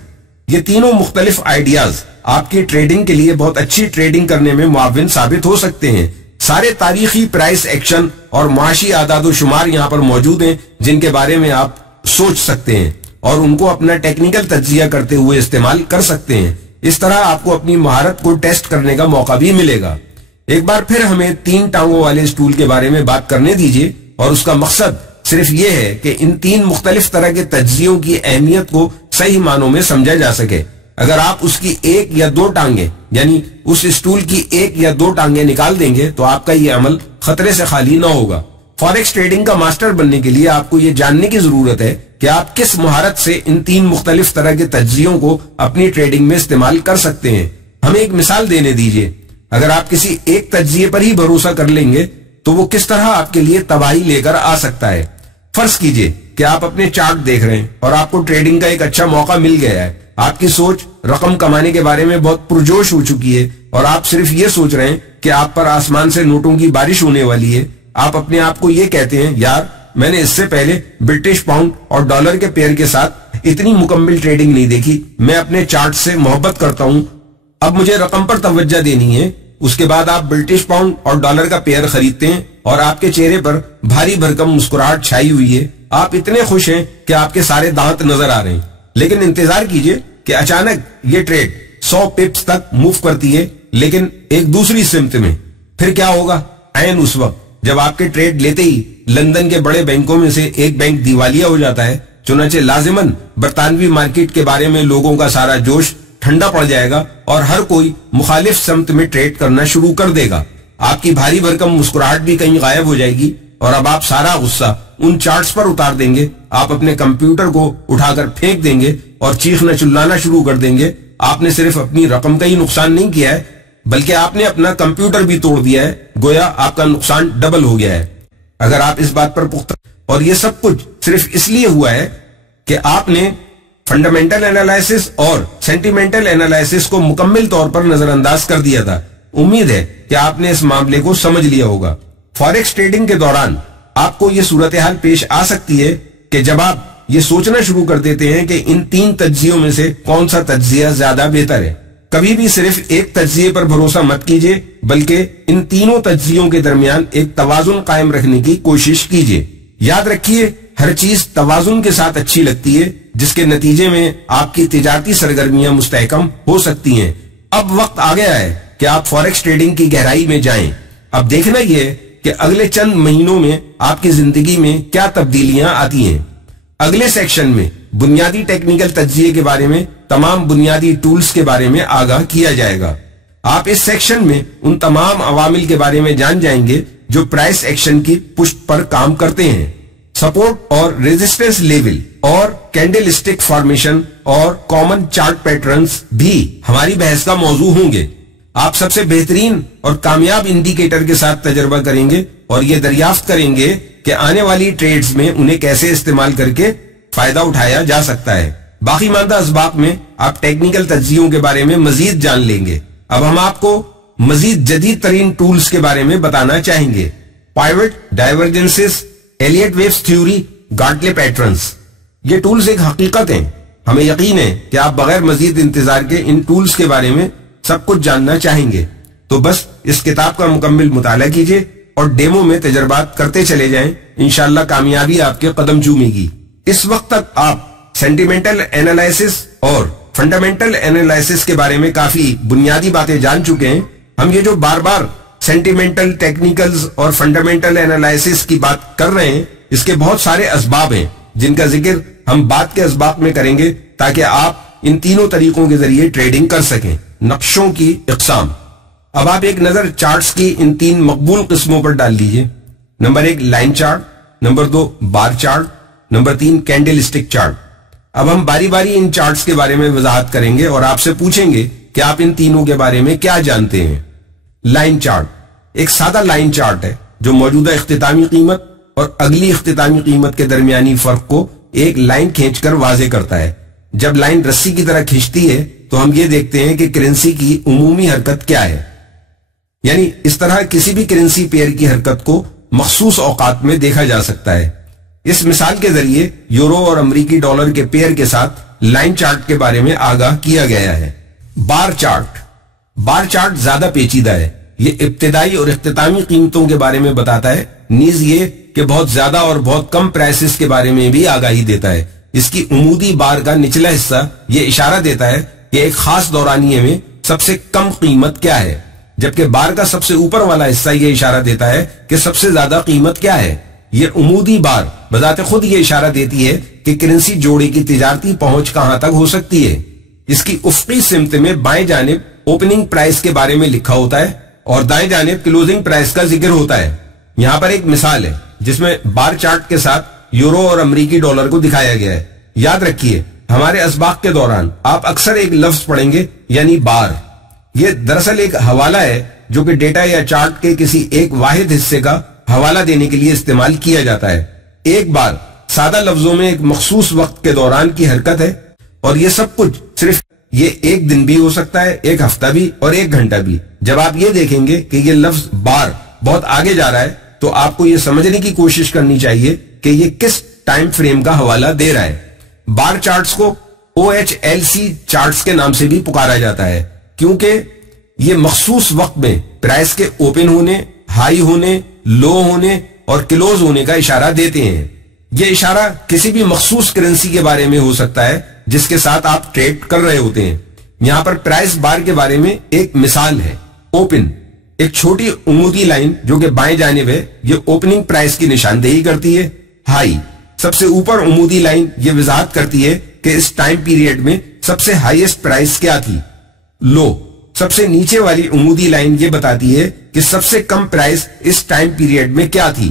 یہ تینوں مختلف آئیڈیاز آپ کی ٹریڈنگ کے لیے بہت اچھی ٹریڈنگ کرنے میں معاون ثابت ہو سکتے ہیں۔ سارے تاریخی پرائس ایکشن اور معاشی اعداد و شمار یہاں پر موجود ہیں جن کے بارے میں آپ سوچ سکتے ہیں اور ان کو اپنا ٹیکنیکل تجزیہ کرتے ہوئے استعمال کر سکتے ہیں۔ اس طرح آپ کو اپنی مہارت کو ٹیسٹ کرنے کا موقع بھی ملے گا۔ ایک بار پھر ہمیں تین ٹانگوں والے اسٹول کے بارے میں بات کرنے دیجیے، اور اس کا مقصد صرف یہ ہے کہ ان تین مختلف طرح کے تجزیوں کی اہمیت کو صحیح معنوں میں سمجھا جا سکے۔ اگر آپ اس کی ایک یا دو ٹانگیں، یعنی اس اسٹول کی ایک یا دو ٹانگیں نکال دیں گے تو آپ کا یہ عمل خطرے سے خالی نہ ہوگا۔ فوریکس ٹریڈنگ کا ماسٹر بننے کے لیے آپ کو یہ جاننے کی ضرورت ہے کہ آپ کس مہارت سے ان تین مختلف طرح کے تجزیوں کو اپنی ٹریڈنگ میں استعمال کر سکتے ہیں۔ ہمیں ایک مثال دینے دیجیے۔ اگر آپ کسی ایک تجزیے پر ہی بھروسہ کر لیں گے تو وہ کس طرح آپ کے لیے تباہی لے کر آ سکتا ہے۔ فرض کیجئے کہ آپ اپنے چارٹ دیکھ رہے ہیں اور آپ کو ٹریڈنگ کا ایک اچھا موقع مل گیا ہے۔ آپ کی سوچ رقم کمانے کے بارے میں بہت پرجوش ہو چکی ہے اور آپ صرف یہ سوچ رہے ہیں کہ آپ پر آسمان سے نوٹوں کی بارش ہونے والی ہے۔ آپ اپنے آپ کو یہ کہتے ہیں، یار میں نے اس سے پہلے برٹش پاؤنڈ اور ڈالر کے پیئر کے ساتھ اتنی مکمل ٹریڈنگ نہیں دیکھی، میں اپنے چارٹ سے محبت کرتا ہوں اب مجھے رقم پر توجہ دینی ہے. اس کے بعد آپ برٹش پاؤنڈ اور ڈالر کا پیئر خریدتے ہیں اور آپ کے چہرے پر بھاری بھرکم مسکراہٹ چھائی ہوئی ہے. آپ اتنے خوش ہیں کہ آپ کے سارے دانت نظر آ رہے ہیں. لیکن انتظار کیجئے کہ اچانک یہ ٹریڈ 100 پپس تک موو کرتی ہے, لیکن ایک دوسری سمت میں. پھر کیا ہوگا؟ عین اس وقت جب آپ کے ٹریڈ لیتے ہی لندن کے بڑے بینکوں میں سے ایک بینک دیوالیہ ہو جاتا ہے. چنانچہ لازماً برطانوی مارکیٹ کے بارے میں لوگوں کا سارا جوش ٹھنڈا پڑ جائے گا اور ہر کوئی مخالف سمت میں ٹریڈ کرنا شروع کر دے گا. آپ کی بھاری بھرکم مسکراہٹ بھی کہیں غائب ہو جائے گی اور اب آپ سارا غصہ ان چارٹس پر اتار دیں گے. آپ اپنے کمپیوٹر کو اٹھا کر پھینک دیں گے اور چیخنا چلانا شروع کر دیں گے. آپ نے صرف اپنی رقم کا ہی نقصان نہیں کیا ہے, بلکہ آپ نے اپنا کمپیوٹر بھی توڑ دیا ہے. گویا آپ کا نقصان ڈبل ہو گیا ہے. اگر آپ اس بات پر پختہ, اور یہ سب کچھ صرف اس لیے ہوا ہے کہ آپ نے فنڈامنٹل انالائسس اور سینٹیمنٹل انالائسس کو مکمل طور پر نظر انداز کر دیا تھا. امید ہے کہ آپ نے اس معاملے کو سمجھ لیا ہوگا. فوریکس ٹریڈنگ کے دوران آپ کو یہ صورتحال پیش آ سکتی ہے کہ جب آپ یہ سوچنا شروع کر دیتے ہیں کہ ان 3 تجزیوں میں سے کون سا تجزیہ زیادہ بہتر ہے. کبھی بھی صرف ایک تجزیے پر بھروسہ مت کیجیے, بلکہ ان تینوں تجزیوں کے درمیان ایک توازن قائم رکھنے کی کوشش کیجیے. یاد رکھیے, ہر چیز توازن کے ساتھ اچھی لگتی ہے, جس کے نتیجے میں آپ کی تجارتی سرگرمیاں مستحکم ہو سکتی ہیں. اب وقت آ گیا ہے کہ آپ فوریکس ٹریڈنگ کی گہرائی میں جائیں. اب دیکھنا یہ ہے کہ اگلے چند مہینوں میں آپ کی زندگی میں کیا تبدیلیاں آتی ہیں. اگلے سیکشن میں بنیادی ٹیکنیکل تجزیے کے بارے میں تمام بنیادی ٹولز کے بارے میں آگاہ کیا جائے گا. آپ اس سیکشن میں ان تمام عوامل کے بارے میں جان جائیں گے جو پرائس ایکشن کی پشت پر کام کرتے ہیں. سپورٹ اور ریزسٹنس لیول اور کینڈل اسٹک فارمیشن اور کامن چارٹ پیٹرنز بھی ہماری بحث کا موضوع ہوں گے. آپ سب سے بہترین اور کامیاب انڈیکیٹر کے ساتھ تجربہ کریں گے اور یہ دریافت کریں گے کہ آنے والی ٹریڈز میں انہیں کیسے استعمال کر کے فائدہ اٹھایا جا سکتا ہے. باقی ماندہ اسباق میں آپ ٹیکنیکل تجزیوں کے بارے میں مزید جان لیں گے. اب ہم آپ کو مزید جدید ترین ٹولز کے بارے میں بتانا چاہیں گے. Pivot, divergences, Elliott waves theory, Gartley patterns. یہ ٹولز ایک حقیقت ہیں. ہمیں یقین ہے کہ آپ بغیر مزید انتظار کے ان ٹولز کے بارے میں سب کچھ جاننا چاہیں گے. تو بس اس کتاب کا مکمل مطالعہ کیجئے اور ڈیمو میں تجربات کرتے چلے جائیں. انشاءاللہ کامیابی آپ کے قدم چومے گی. اس وقت تک آپ سینٹیمنٹل انالائسس اور فنڈامنٹل انالائسس کے بارے میں کافی بنیادی باتیں جان چکے ہیں. ہم یہ جو بار بار سینٹیمنٹل, ٹیکنیکلز اور فنڈامنٹل انالائسس کی بات کر رہے ہیں, اس کے بہت سارے اسباب ہیں جن کا ذکر ہم بعد کے اسباق میں کریں گے تاکہ آپ ان تینوں طریقوں کے ذریعے ٹریڈنگ کر سکیں. نقشوں کی اقسام. اب آپ ایک نظر چارٹس کی ان 3 مقبول قسموں پر ڈال لیجئے. Number 1 line chart, number 2 bar chart, number 3 candlestick chart. اب ہم باری باری ان چارٹس کے بارے میں وضاحت کریں گے اور آپ سے پوچھیں گے کہ آپ ان تینوں کے بارے میں کیا جانتے ہیں. لائن چارٹ ایک سادہ لائن چارٹ ہے جو موجودہ اختتامی قیمت اور اگلی اختتامی قیمت کے درمیانی فرق کو ایک لائن کھینچ کر واضح کرتا ہے. جب لائن رسی کی طرح کھینچتی ہے تو ہم یہ دیکھتے ہیں کہ کرنسی کی عمومی حرکت کیا ہے. یعنی اس طرح کسی بھی کرنسی پیئر کی حرکت کو مخصوص اوقات میں دیکھا جا سکتا ہے. اس مثال کے ذریعے یورو اور امریکی ڈالر کے پیئر کے ساتھ لائن چارٹ کے بارے میں آگاہ کیا گیا ہے. Bar chart. بار چارٹ زیادہ پیچیدہ ہے. یہ ابتدائی اور اختتامی قیمتوں کے بارے میں بتاتا ہے, نیز یہ کہ بہت زیادہ اور بہت کم پرائسز کے بارے میں بھی آگاہی دیتا ہے. اس کی عمودی بار کا نچلا حصہ یہ اشارہ دیتا ہے کہ ایک خاص دورانیے میں سب سے کم قیمت کیا ہے, جبکہ بار کا سب سے اوپر والا حصہ یہ اشارہ دیتا ہے کہ سب سے زیادہ قیمت کیا ہے. یہ عمودی بار بذات خود یہ اشارہ دیتی ہے کہ کرنسی جوڑے کی تجارتی پہنچ کہاں تک ہو سکتی ہے. اس کی افقی سمت میں بائیں جانب اوپننگ پرائس کے بارے میں لکھا ہوتا ہے اور دائیں جانب کلوزنگ پرائس کا ذکر ہوتا ہے. یہاں پر ایک مثال ہے جس میں بار چارٹ کے ساتھ یورو اور امریکی ڈالر کو دکھایا گیا ہے. یاد رکھیے ہمارے اسباق کے دوران آپ اکثر ایک لفظ پڑھیں گے یعنی بار. یہ دراصل ایک حوالہ ہے جو کہ ڈیٹا یا چارٹ کے کسی ایک واحد حصے کا حوالہ دینے کے لیے استعمال کیا جاتا ہے. ایک بار سادہ لفظوں میں ایک مخصوص وقت کے دوران کی حرکت ہے اور یہ سب کچھ صرف یہ ایک دن بھی ہو سکتا ہے, ایک ہفتہ بھی اور ایک گھنٹہ بھی. جب آپ یہ دیکھیں گے کہ یہ لفظ بار بہت آگے جا رہا ہے تو آپ کو یہ سمجھنے کی کوشش کرنی چاہیے کہ یہ کس ٹائم فریم کا حوالہ دے رہا ہے. بار چارٹس کو OHLC چارٹس کے نام سے بھی پکارا جاتا ہے. کیونکہ یہ مخصوص وقت میں پرائس کے اوپن ہونے، ہائی ہونے، لو ہونے اور کلوز ہونے کا اشارہ دیتے ہیں۔ یہ اشارہ کسی بھی مخصوص کرنسی کے بارے میں ہو سکتا ہے جس کے ساتھ آپ ٹریڈ کر رہے ہوتے ہیں۔ یہاں پر پرائس بار کے بارے میں ایک مثال ہے۔ اوپن، ایک چھوٹی عمودی لائن جو کہ بائیں جانب ہے، یہ اوپننگ پرائس کی نشاندہی کرتی ہے۔ ہائی، سب سے اوپر عمودی لائن، یہ وضاحت کرتی ہے کہ اس ٹائم پیریڈ میں سب سے ہائیسٹ پرائس کیا تھی۔ لو، سب سے نیچے والی عمودی لائن یہ بتاتی ہے کہ سب سے کم پرائس اس ٹائم پیریڈ میں کیا تھی۔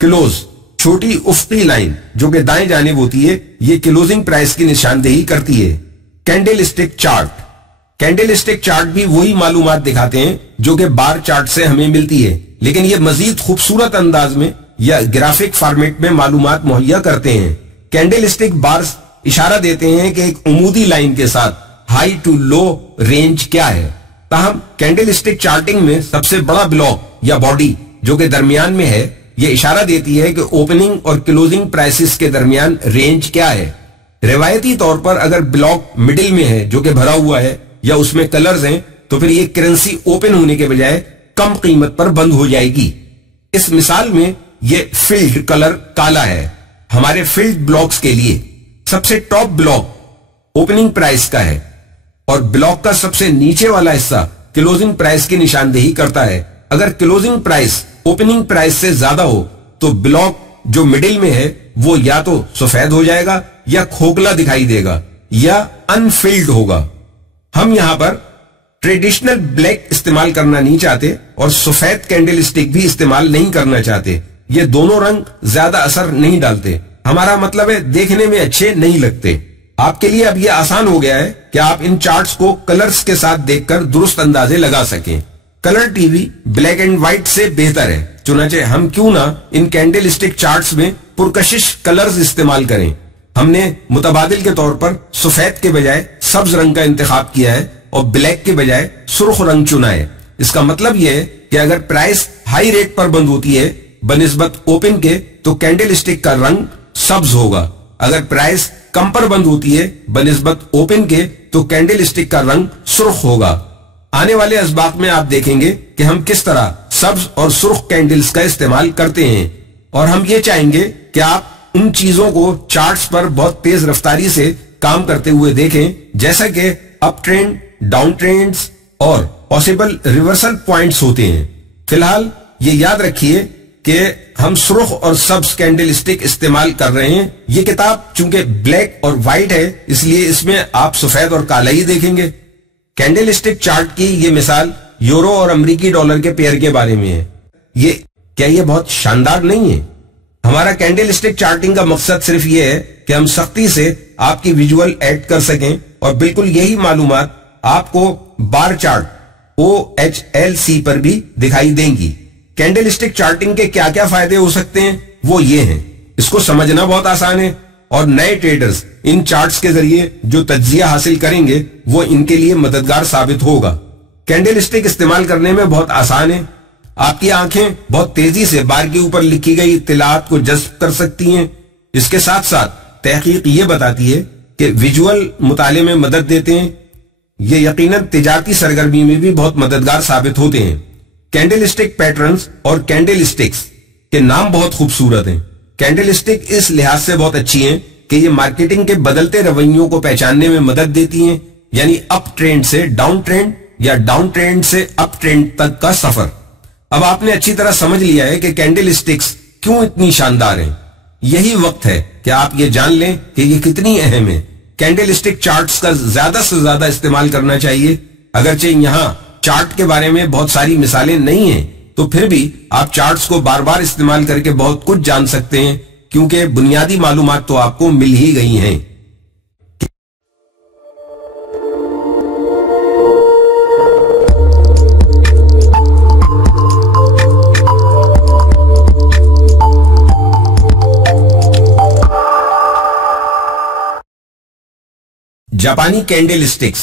کلوز، چھوٹی افقی لائن جو کہ دائیں جانب ہوتی ہے، یہ کلوزنگ پرائس کی نشاندہی کرتی ہے۔ Candlestick chart, candlestick chart بھی وہی معلومات دکھاتے ہیں جو کہ بار چارٹ سے ہمیں ملتی ہے، لیکن یہ مزید خوبصورت انداز میں یا گرافک فارمیٹ میں معلومات مہیا کرتے ہیں۔ کینڈل اسٹک بارز اشارہ دیتے ہیں کہ ایک عمودی لائن کے ساتھ ہائی ٹو لو رینج کیا ہے۔ تاہم کینڈل اسٹک چارٹنگ میں سب سے بڑا بلاک یا باڈی جو کہ درمیان میں ہے، یہ اشارہ دیتی ہے کہ اوپننگ اور کلوزنگ پرائسز کے درمیان رینج کیا ہے۔ روایتی طور پر اگر بلاک مڈل میں ہے جو کہ بھرا ہوا ہے یا اس میں کلرز ہیں تو پھر یہ کرنسی اوپن ہونے کے بجائے کم قیمت پر بند ہو جائے گی۔ اس مثال میں یہ فلڈ کلر کالا ہے۔ ہمارے فلڈ بلاکس کے لیے سب سے ٹاپ بلاک اوپننگ پرائس کا ہے اور بلاک کا سب سے نیچے والا حصہ کلوزنگ پرائس کی نشاندہی کرتا ہے۔ اگر کلوزنگ پرائس اوپننگ پرائس سے زیادہ ہو تو بلاک جو مڈل میں ہے وہ یا تو سفید ہو جائے گا یا کھوکھلا دکھائی دے گا یا انفلڈ ہوگا۔ ہم یہاں پر ٹریڈیشنل بلیک استعمال کرنا نہیں چاہتے اور سفید کینڈل اسٹک بھی استعمال نہیں کرنا چاہتے۔ یہ دونوں رنگ زیادہ اثر نہیں ڈالتے، ہمارا مطلب ہے دیکھنے میں اچھے نہیں لگتے۔ آپ کے لیے اب یہ آسان ہو گیا ہے کہ آپ ان چارٹس کو کلرز کے ساتھ دیکھ کر درست اندازے لگا سکیں۔ Colour T V black and white سے بہتر ہے، چنانچہ ہم کیوں نہ ان کینڈل اسٹک چارٹس میں پرکشش کلرز استعمال کریں۔ ہم نے متبادل کے طور پر سفید کے بجائے سبز رنگ کا انتخاب کیا ہے اور بلیک کے بجائے سرخ رنگ چنا ہے۔ اس کا مطلب یہ ہے کہ اگر پرائس ہائی ریٹ پر بند ہوتی ہے بنسبت اوپن کے تو کینڈل اسٹک کا رنگ سبز ہوگا، اگر پرائس کم پر بند ہوتی ہے بنسبت اوپن کے تو کینڈل اسٹک کا رنگ سرخ ہوگا۔ آنے والے اسباق میں آپ دیکھیں گے کہ ہم کس طرح سبز اور سرخ کینڈلز کا استعمال کرتے ہیں، اور ہم یہ چاہیں گے کہ آپ ان چیزوں کو چارٹس پر بہت تیز رفتاری سے کام کرتے ہوئے دیکھیں، جیسا کہ اپ ٹرینڈ، ڈاؤن ٹرینڈز اور پاسبل ریورسل پوائنٹس ہوتے ہیں۔ فی الحال یہ یاد رکھیے کہ ہم سرخ اور سبز کینڈل اسٹک استعمال کر رہے ہیں۔ یہ کتاب چونکہ بلیک اور وائٹ ہے اس لیے اس میں آپ سفید اور کالا ہی دیکھیں گے۔ کینڈل اسٹک چارٹ کی یہ مثال یورو اور امریکی ڈالر کے پیئر کے بارے میں ہے۔ کیا یہ بہت شاندار نہیں ہے؟ ہمارا کینڈل اسٹک چارٹنگ کا مقصد صرف یہ ہے کہ ہم سختی سے آپ کی ویژول ایڈ کر سکیں اور بالکل یہی معلومات آپ کو بار چارٹ OHLC پر بھی دکھائی دیں گی۔ کینڈل اسٹک چارٹنگ کے کیا کیا فائدے ہو سکتے ہیں وہ یہ ہیں۔ اس کو سمجھنا بہت آسان ہے اور نئے ٹریڈرز ان چارٹس کے ذریعے جو تجزیہ حاصل کریں گے وہ ان کے لیے مددگار ثابت ہوگا۔ کینڈل اسٹک استعمال کرنے میں بہت آسان ہے۔ آپ کی آنکھیں بہت تیزی سے بار کے اوپر لکھی گئی اطلاعات کو جذب کر سکتی ہیں۔ اس کے ساتھ ساتھ تحقیق یہ بتاتی ہے کہ ویژول مطالعے میں مدد دیتے ہیں۔ یہ یقیناً تجارتی سرگرمی میں بھی بہت مددگار ثابت ہوتے ہیں۔ کینڈل اسٹک پیٹرنز اور کینڈل اسٹکس کے نام بہت خوبصورت ہیں۔ کینڈل اسٹک اس لحاظ سے بہت اچھی ہیں کہ یہ مارکیٹنگ کے بدلتے رویوں کو پہچاننے میں مدد دیتی ہیں، یعنی اپ ٹرینڈ سے ڈاؤن ٹرینڈ یا ڈاؤن ٹرینڈ سے اپ ٹرینڈ تک کا سفر۔ اب آپ نے اچھی طرح سمجھ لیا ہے کہ کینڈل اسٹکس کیوں اتنی شاندار ہیں۔ یہی وقت ہے کہ آپ یہ جان لیں کہ یہ کتنی اہم ہے۔ کینڈل اسٹک چارٹس کا زیادہ سے زیادہ استعمال کرنا چاہیے۔ اگرچہ یہاں چارٹ کے بارے میں بہت ساری مثالیں نہیں ہیں تو پھر بھی آپ چارٹس کو بار بار استعمال کر کے بہت کچھ جان سکتے ہیں، کیونکہ بنیادی معلومات تو آپ کو مل ہی گئی ہیں۔ جاپانی کینڈل اسٹکس۔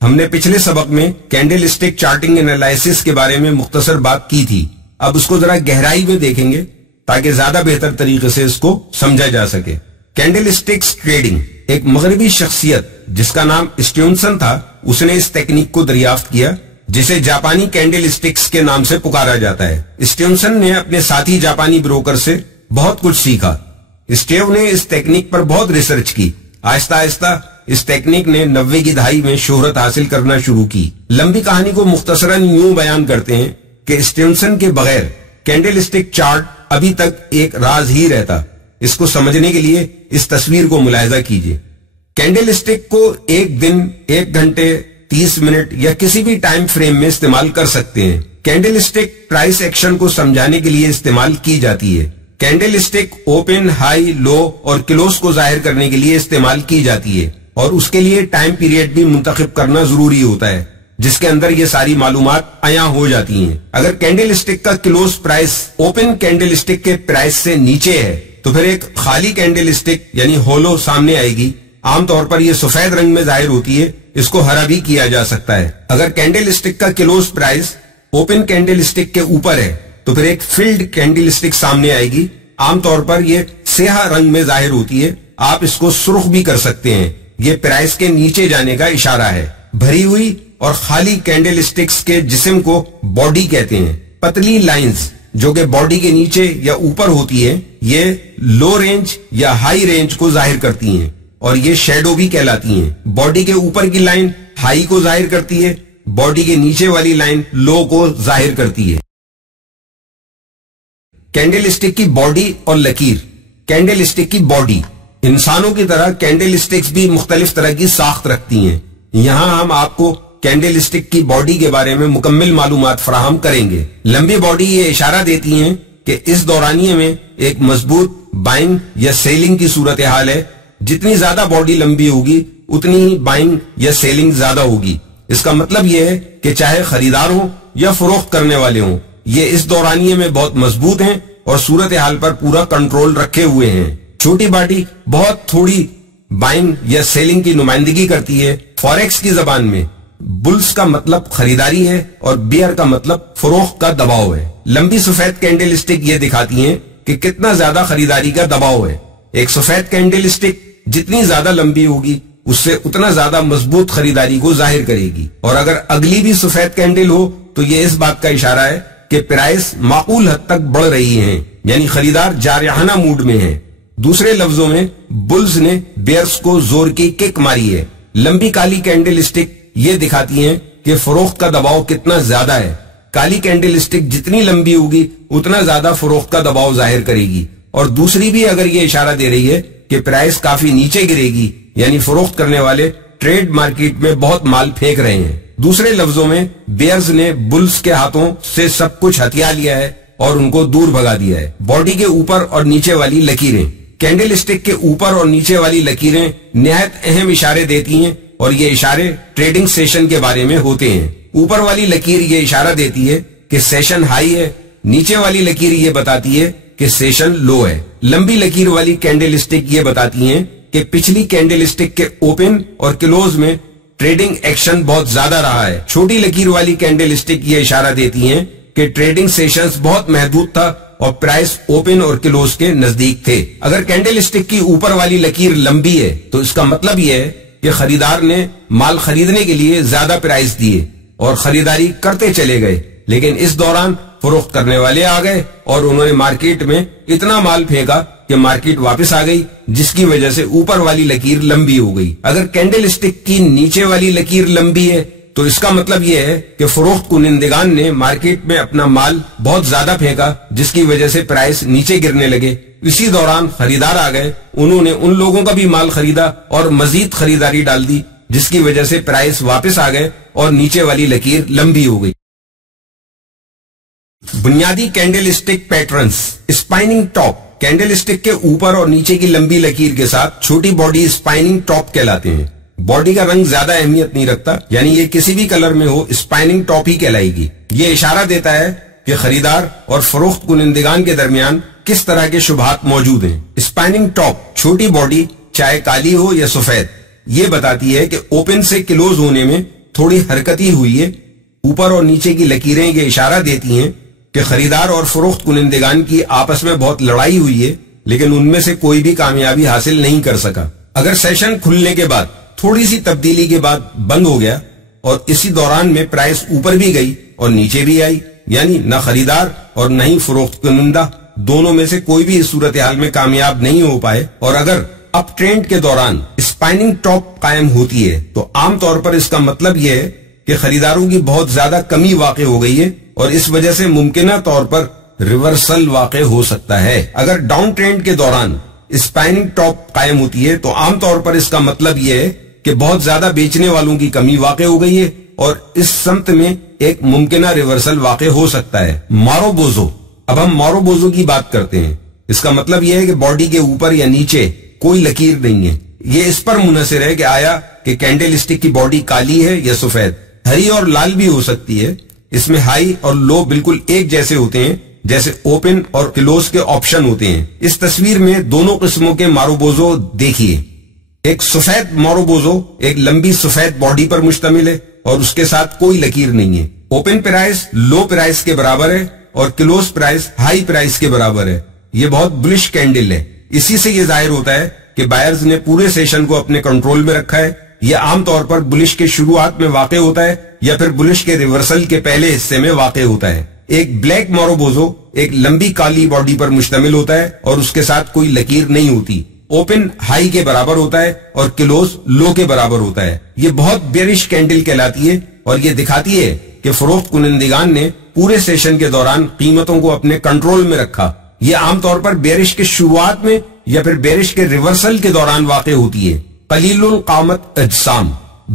ہم نے پچھلے سبق میں کینڈل اسٹک چارٹنگ انالائسس کے بارے میں مختصر بات کی تھی۔ اب اس کو ذرا گہرائی میں دیکھیں گے تاکہ زیادہ بہتر طریقے سے اس کو سمجھا جا سکے۔ کینڈل اسٹکس ٹریڈنگ ایک مغربی شخصیت جس کا نام اسٹیونسن تھا، اس نے اس تکنیک کو دریافت کیا جسے جاپانی کینڈل سٹکس کے نام سے پکارا جاتا ہے۔ اسٹیونسن نے اپنے ساتھی جاپانی بروکر سے بہت کچھ سیکھا۔ اسٹیو نے اس تکنیک پر بہت ریسرچ کی۔ آہستہ آہستہ اس تکنیک نے 90 کی دہائی میں شہرت حاصل کرنا شروع کی۔ لمبی کہانی کو مختصراً یوں بیان کرتے ہیں کہ اسٹیونسن کے بغیر کینڈل سٹک چارٹ ابھی تک ایک راز ہی رہتا۔ اس کو سمجھنے کے لیے اس تصویر کو ملاحظہ کیجیے۔ کینڈل سٹک کو ایک دن، 1 گھنٹے، 30 منٹ یا کسی بھی ٹائم فریم میں استعمال کر سکتے ہیں۔ کینڈل سٹک پرائس ایکشن کو سمجھانے کے لیے استعمال کی جاتی ہے۔ کینڈل سٹک اوپن، ہائی، لو اور کلوز کو ظاہر کرنے کے لیے استعمال کی جاتی ہے، اور اس کے لیے ٹائم پیریڈ بھی منتخب کرنا ضروری ہوتا ہے جس کے اندر یہ ساری معلومات عیاں ہو جاتی ہیں۔ اگر کینڈل سٹک کا close price open candlestick کے پرائس سے نیچے ہے تو پھر ایک خالی کینڈل سٹک یعنی ہولو سامنے آئے گی۔ عام طور پر یہ سفید رنگ میں ظاہر ہوتی ہے، اس کو ہرا بھی کیا جا سکتا ہے۔ اگر کینڈل سٹک کا close price open candlestick کے اوپر ہے تو پھر ایک فلڈ کینڈل سٹک سامنے آئے گی۔ عام طور پر یہ سیاہ رنگ میں ظاہر ہوتی ہے، آپ اس کو سرخ بھی کر سکتے ہیں۔ یہ پرائس کے نیچے جانے کا اشارہ ہے۔ بھری ہوئی اور خالی کینڈل سٹکس کے جسم کو باڈی کہتے ہیں۔ پتلی لائنز جو کہ باڈی کے نیچے یا اوپر ہوتی ہے، یہ لو رینج یا ہائی رینج کو ظاہر کرتی ہیں، اور یہ شیڈو بھی کہلاتی ہیں۔ باڈی کے اوپر کی لائن ہائی کو ظاہر کرتی ہے، باڈی کے نیچے والی لائن لو کو ظاہر کرتی ہے۔ کینڈل سٹک کی باڈی اور لکیر۔ کینڈل سٹک کی باڈی، انسانوں کی طرح کینڈل سٹکس بھی مختلف طرح کی ساخت رکھتی ہیں۔ یہاں ہم آپ کو کینڈل سٹک کی باڈی کے بارے میں مکمل معلومات فراہم کریں گے۔ لمبی باڈی یہ اشارہ دیتی ہیں کہ اس دورانیے میں ایک مضبوط بائنگ یا سیلنگ کی صورتحال ہے۔ جتنی زیادہ باڈی لمبی ہوگی اتنی ہی بائنگ یا سیلنگ زیادہ ہوگی۔ اس کا مطلب یہ ہے کہ چاہے خریدار ہوں یا فروخت کرنے والے ہوں، یہ اس دورانیے میں بہت مضبوط ہیں اور صورتحال پر پورا کنٹرول رکھے ہوئے ہیں۔ چھوٹی باڈی بہت تھوڑی بائنگ یا سیلنگ کی نمائندگی کرتی ہے۔ فوریکس کی زبان میں بلز کا مطلب خریداری ہے اور بیئر کا مطلب فروخت کا دباؤ ہے۔ لمبی سفید کینڈل سٹک یہ دکھاتی ہیں کہ کتنا زیادہ خریداری کا دباؤ ہے۔ ایک سفید کینڈل سٹک جتنی زیادہ لمبی ہوگی اس سے اتنا زیادہ مضبوط خریداری کو ظاہر کرے گی، اور اگر اگلی بھی سفید کینڈل ہو تو یہ اس بات کا اشارہ ہے کہ پرائس معقول حد تک بڑھ رہی ہیں، یعنی خریدار جارحانہ موڈ میں ہے۔ دوسرے لفظوں میں بلز نے بیئرز کو زور کی کک ماری ہے۔ لمبی کالی کینڈل سٹک یہ دکھاتی ہیں کہ فروخت کا دباؤ کتنا زیادہ ہے۔ کالی کینڈل سٹک جتنی لمبی ہوگی اتنا زیادہ فروخت کا دباؤ ظاہر کرے گی، اور دوسری بھی اگر یہ اشارہ دے رہی ہے کہ پرائس کافی نیچے گرے گی، یعنی فروخت کرنے والے ٹریڈ مارکیٹ میں بہت مال پھینک رہے ہیں۔ دوسرے لفظوں میں بیئرز نے بلز کے ہاتھوں سے سب کچھ ہتھیا لیا ہے اور ان کو دور بھگا دیا ہے۔ باڈی کے اوپر اور نیچے والی لکیریں، کینڈل سٹک کے اوپر اور نیچے والی لکیریں نہایت اہم اشارے دیتی ہیں، اور یہ اشارے ٹریڈنگ سیشن کے بارے میں ہوتے ہیں۔ اوپر والی لکیر یہ اشارہ دیتی ہے کہ سیشن ہائی ہے، نیچے والی لکیر یہ بتاتی ہے کہ سیشن لو ہے۔ لمبی لکیر والی کینڈل سٹک یہ بتاتی ہیں کہ پچھلی کینڈل سٹک کے اوپن اور کلوز میں ٹریڈنگ ایکشن بہت زیادہ رہا ہے۔ چھوٹی لکیر والی کینڈل سٹک یہ اشارہ دیتی ہیں کہ ٹریڈنگ سیشنز بہت محدود تھا اور پرائس اوپن اور کلوز کے نزدیک تھے۔ اگر کینڈل سٹک کی اوپر والی لکیر لمبی ہے تو اس کا مطلب یہ ہے کہ خریدار نے مال خریدنے کے لیے زیادہ پرائس دیے اور خریداری کرتے چلے گئے، لیکن اس دوران فروخت کرنے والے آ گئے اور انہوں نے مارکیٹ میں اتنا مال پھینکا کہ مارکیٹ واپس آ گئی، جس کی وجہ سے اوپر والی لکیر لمبی ہو گئی۔ اگر کینڈل سٹک کی نیچے والی لکیر لمبی ہے تو اس کا مطلب یہ ہے کہ فروخت کنندگان نے مارکیٹ میں اپنا مال بہت زیادہ پھینکا، جس کی وجہ سے پرائس نیچے گرنے لگے۔ اسی دوران خریدار آ گئے، انہوں نے ان لوگوں کا بھی مال خریدا اور مزید خریداری ڈال دی، جس کی وجہ سے پرائس واپس آ گئے اور نیچے والی لکیر لمبی ہو گئی۔ بنیادی candlestick patterns. Spinning top, candlestick کے اوپر اور نیچے کی لمبی لکیر کے ساتھ چھوٹی باڈی اسپائننگ ٹاپ کہلاتے ہیں۔ باڈی کا رنگ زیادہ اہمیت نہیں رکھتا، یعنی یہ کسی بھی کلر میں ہو اسپائننگ ٹاپ ہی کہلائے گی۔ یہ اشارہ دیتا ہے کہ خریدار اور فروخت کنندگان کے درمیان کس طرح کے شبہات موجود ہیں۔ اسپائننگ ٹاپ، چھوٹی باڈی چاہے کالی ہو یا سفید، یہ بتاتی ہے کہ اوپن سے کلوز ہونے میں تھوڑی حرکت ہی ہوئی ہے۔ اوپر اور نیچے کی لکیریں یہ اشارہ دیتی ہیں کہ خریدار اور فروخت کنندگان کی آپس میں بہت لڑائی ہوئی ہے، لیکن ان میں سے کوئی بھی کامیابی حاصل نہیں کر سکا۔ اگر سیشن کھلنے کے بعد تھوڑی سی تبدیلی کے بعد بند ہو گیا اور اسی دوران میں پرائس اوپر بھی گئی اور نیچے بھی آئی، یعنی نہ خریدار اور نہ ہی فروخت کنندہ دونوں میں سے کوئی بھی اس صورتحال میں کامیاب نہیں ہو پائے، اور اگر اپ ٹرینڈ کے دوران اسپائننگ ٹاپ قائم ہوتی ہے تو عام طور پر اس کا مطلب یہ ہے کہ خریداروں کی بہت زیادہ کمی واقع ہو گئی ہے اور اس وجہ سے ممکنہ طور پر ریورسل واقع ہو سکتا ہے۔ اگر ڈاؤن ٹرینڈ کے دوران اسپائننگ ٹاپ قائم ہوتی ہے تو عام طور پر اس کا مطلب یہ ہے کہ بہت زیادہ بیچنے والوں کی کمی واقع ہو گئی ہے اور اس سمت میں ایک ممکنہ ریورسل واقع ہو سکتا ہے۔ ماروبوزو، اب ہم ماروبوزو کی بات کرتے ہیں۔ اس کا مطلب یہ ہے کہ باڈی کے اوپر یا نیچے کوئی لکیر نہیں ہے۔ یہ اس پر منحصر ہے کہ آیا کہ کینڈل اسٹک کی باڈی کالی ہے یا سفید، ہری اور لال بھی ہو سکتی ہے۔ اس میں ہائی اور لو بالکل ایک جیسے ہوتے ہیں، جیسے اوپن اور کلوز کے آپشن ہوتے ہیں۔ اس تصویر میں دونوں قسموں کے ماروبوزو دیکھیے۔ ایک سفید ماروبوزو ایک لمبی سفید باڈی پر مشتمل ہے اور اس کے ساتھ کوئی لکیر نہیں ہے۔ اوپن پرائس لو پرائس کے برابر ہے اور کلوز پرائس ہائی پرائس کے برابر ہے۔ یہ بہت بلش کینڈل ہے۔ اسی سے یہ ظاہر ہوتا ہے کہ بائرز نے پورے سیشن کو اپنے کنٹرول میں رکھا ہے۔ یہ عام طور پر بلش کے شروعات میں واقع ہوتا ہے یا پھر بلش کے ریورسل کے پہلے حصے میں واقع ہوتا ہے۔ ایک بلیک ماروبوزو ایک لمبی کالی باڈی پر مشتمل ہوتا ہے اور اس کے ساتھ کوئی لکیر نہیں ہوتی۔ اوپن ہائی کے برابر ہوتا ہے اور کلوز لو کے برابر ہوتا ہے۔ یہ بہت بیرش کینڈل کہلاتی ہے اور یہ دکھاتی ہے کہ فروخت کنندگان نے پورے سیشن کے دوران قیمتوں کو اپنے کنٹرول میں رکھا۔ یہ عام طور پر بیرش کے شروعات میں یا پھر بیرش کے ریورسل کے دوران واقع ہوتی ہے۔ قلیل القامت اجسام،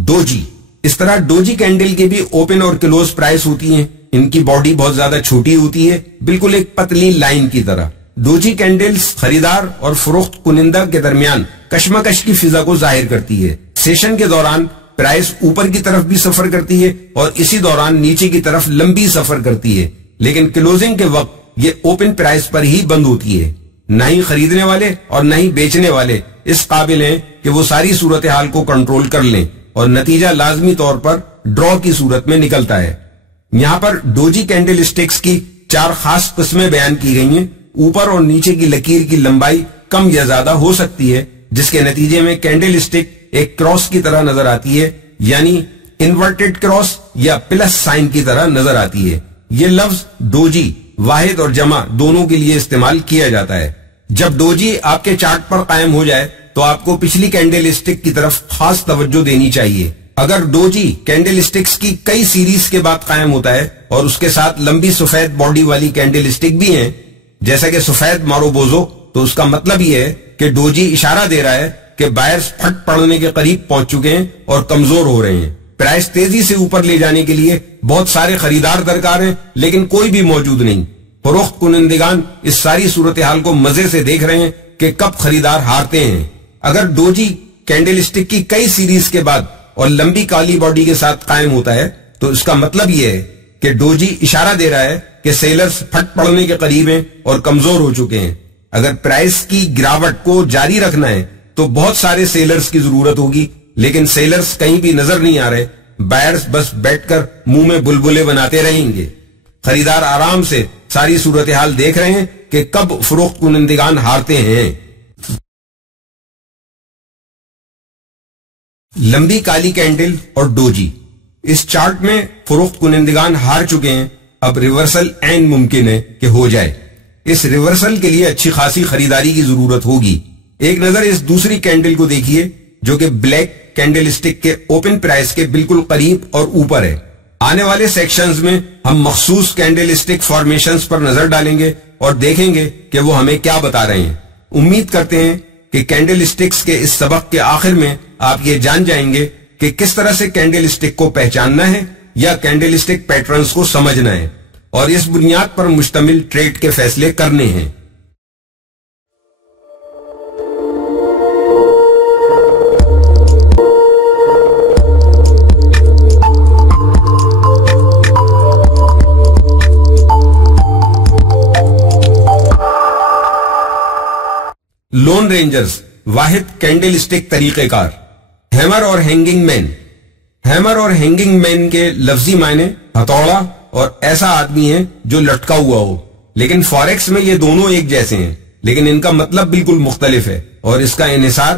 ڈوجی، اس طرح ڈوجی کینڈل کے بھی اوپن اور کلوز پرائس ہوتی ہیں۔ ان کی باڈی بہت زیادہ چھوٹی ہوتی ہے، بالکل ایک پتلی لائن کی طرح۔ ڈوجی کینڈلز خریدار اور فروخت کنندہ کے درمیان کشمکش کی فضا کو ظاہر کرتی ہے۔ سیشن کے دوران پرائس اوپر کی طرف بھی سفر کرتی ہے اور اسی دوران نیچے کی طرف لمبی سفر کرتی ہے، لیکن کلوزنگ کے وقت یہ اوپن پرائس پر ہی بند ہوتی ہے۔ نہ ہی خریدنے والے اور نہ ہی بیچنے والے اس قابل ہیں کہ وہ ساری صورتحال کو کنٹرول کر لیں اور نتیجہ لازمی طور پر ڈرا کی صورت میں نکلتا ہے۔ یہاں پر ڈوجی کینڈل سٹکس کی 4 خاص قسمیں بیان کی گئی ہیں۔ اوپر اور نیچے کی لکیر کی لمبائی کم یا زیادہ ہو سکتی ہے، جس کے نتیجے میں کینڈل سٹک ایک کراس کی طرح نظر آتی ہے، یعنی انورٹڈ کراس یا پلس سائن کی طرح نظر آتی ہے۔ یہ لفظ ڈوجی واحد اور جمع دونوں کے لیے استعمال کیا جاتا ہے۔ جب ڈوجی آپ کے چارٹ پر قائم ہو جائے تو آپ کو پچھلی کینڈل سٹک کی طرف خاص توجہ دینی چاہیے۔ اگر ڈوجی کینڈل سٹکس کی کئی سیریز کے بعد قائم ہوتا ہے اور اس کے ساتھ لمبی سفید باڈی والی کینڈل سٹک بھی ہیں، جیسا کہ سفید ماروبوزو، تو اس کا مطلب یہ ہے کہ ڈوجی اشارہ دے رہا ہے کہ بائرز پھٹ پڑنے کے قریب پہنچ چکے ہیں اور کمزور ہو رہے ہیں۔ پرائس تیزی سے اوپر لے جانے کے لیے بہت سارے خریدار درکار ہیں، لیکن کوئی بھی موجود نہیں۔ فروخت کنندگان اس ساری صورتحال کو مزے سے دیکھ رہے ہیں کہ کب خریدار ہارتے ہیں۔ اگر ڈوجی کینڈل سٹک کی کئی سیریز کے بعد اور لمبی کالی باڈی کے ساتھ قائم ہوتا ہے تو اس کا مطلب یہ ہے کہ ڈوجی اشارہ دے رہا ہے کہ سیلرز پھٹ پڑنے کے قریب ہیں اور کمزور ہو چکے ہیں۔ اگر پرائس کی گراوٹ کو جاری رکھنا ہے تو بہت سارے سیلرز کی ضرورت ہوگی، لیکن سیلرز کہیں بھی نظر نہیں آ رہے۔ بائرز بس بیٹھ کر منہ میں بلبلے بناتے رہیں گے۔ خریدار آرام سے ساری صورتحال دیکھ رہے ہیں کہ کب فروخت کنندگان ہارتے ہیں۔ لمبی کالی کینڈل اور ڈوجی، اس چارٹ میں فروخت کنندگان ہار چکے ہیں۔ اب ریورسل عین ممکن ہے کہ ہو جائے۔ اس ریورسل کے لیے اچھی خاصی خریداری کی ضرورت ہوگی۔ ایک نظر اس دوسری کینڈل کو دیکھیے جو کہ بلیک کینڈل سٹک کے اوپن پرائس کے بالکل قریب اور اوپر ہے۔ آنے والے سیکشنز میں ہم مخصوص کینڈل سٹک فارمیشنز پر نظر ڈالیں گے اور دیکھیں گے کہ وہ ہمیں کیا بتا رہے ہیں۔ امید کرتے ہیں کہ کینڈل سٹکس کے اس سبق کے آخر میں آپ یہ جان جائیں گے کہ کس طرح سے کینڈل سٹک کو پہچاننا ہے یا کینڈل سٹک پیٹرنز کو سمجھنا ہے اور اس بنیاد پر مشتمل ٹریڈ کے فیصلے کرنے ہیں۔ لون رینجرز، واحد کینڈل سٹک طریقہ کار۔ ہیمر اور ہینگنگ مین۔ ہیمر اور ہینگنگ مین کے لفظی معنی ہتھوڑا اور ایسا آدمی ہے جو لٹکا ہوا ہو، لیکن فوریکس میں یہ دونوں ایک جیسے ہیں، لیکن ان کا مطلب بالکل مختلف ہے اور اس کا انحصار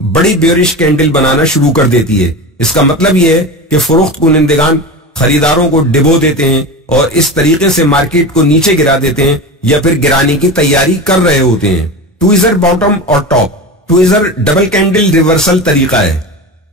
بڑی بیئرش کینڈل بنانا شروع کر دیتی ہے۔ اس کا مطلب یہ ہے کہ فروخت کنندگان خریداروں کو ڈبو دیتے ہیں اور اس طریقے سے مارکیٹ کو نیچے گرا دیتے ہیں یا پھر گرانے کی تیاری کر رہے ہوتے ہیں۔ ٹویزر باٹم اور ٹاپ، ٹویزر ڈبل کینڈل ریورسل طریقہ ہے۔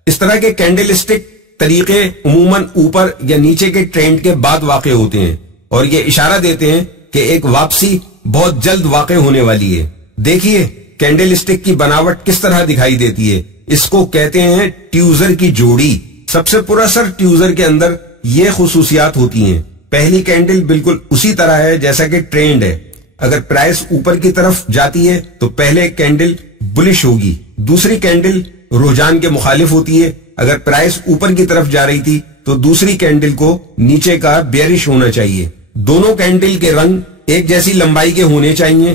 اس طرح کے کینڈل اسٹک طریقے عموماً اوپر یا نیچے کے ٹرینڈ کے بعد واقع ہوتے ہیں اور یہ اشارہ دیتے ہیں کہ ایک واپسی بہت جلد واقع ہونے والی ہے۔ دیکھیے کینڈل اسٹک کی بناوٹ کس طرح دکھائی دیتی ہے۔ اس کو کہتے ہیں ٹیوزر کی جوڑی۔ سب سے پراثر ٹیوزر کے اندر یہ خصوصیات ہوتی ہیں۔ پہلی کینڈل بالکل اسی طرح ہے جیسا کہ ٹرینڈ ہے۔ اگر پرائس اوپر کی طرف جاتی ہے تو پہلے کینڈل بلش ہوگی، دوسری کینڈل رجحان کے مخالف ہوتی ہے۔ اگر پرائس اوپر کی طرف جا رہی تھی تو دوسری کینڈل کو نیچے کا بیئرش ہونا چاہیے۔ دونوں کینڈل کے رنگ ایک جیسی لمبائی کے ہونے چاہیے۔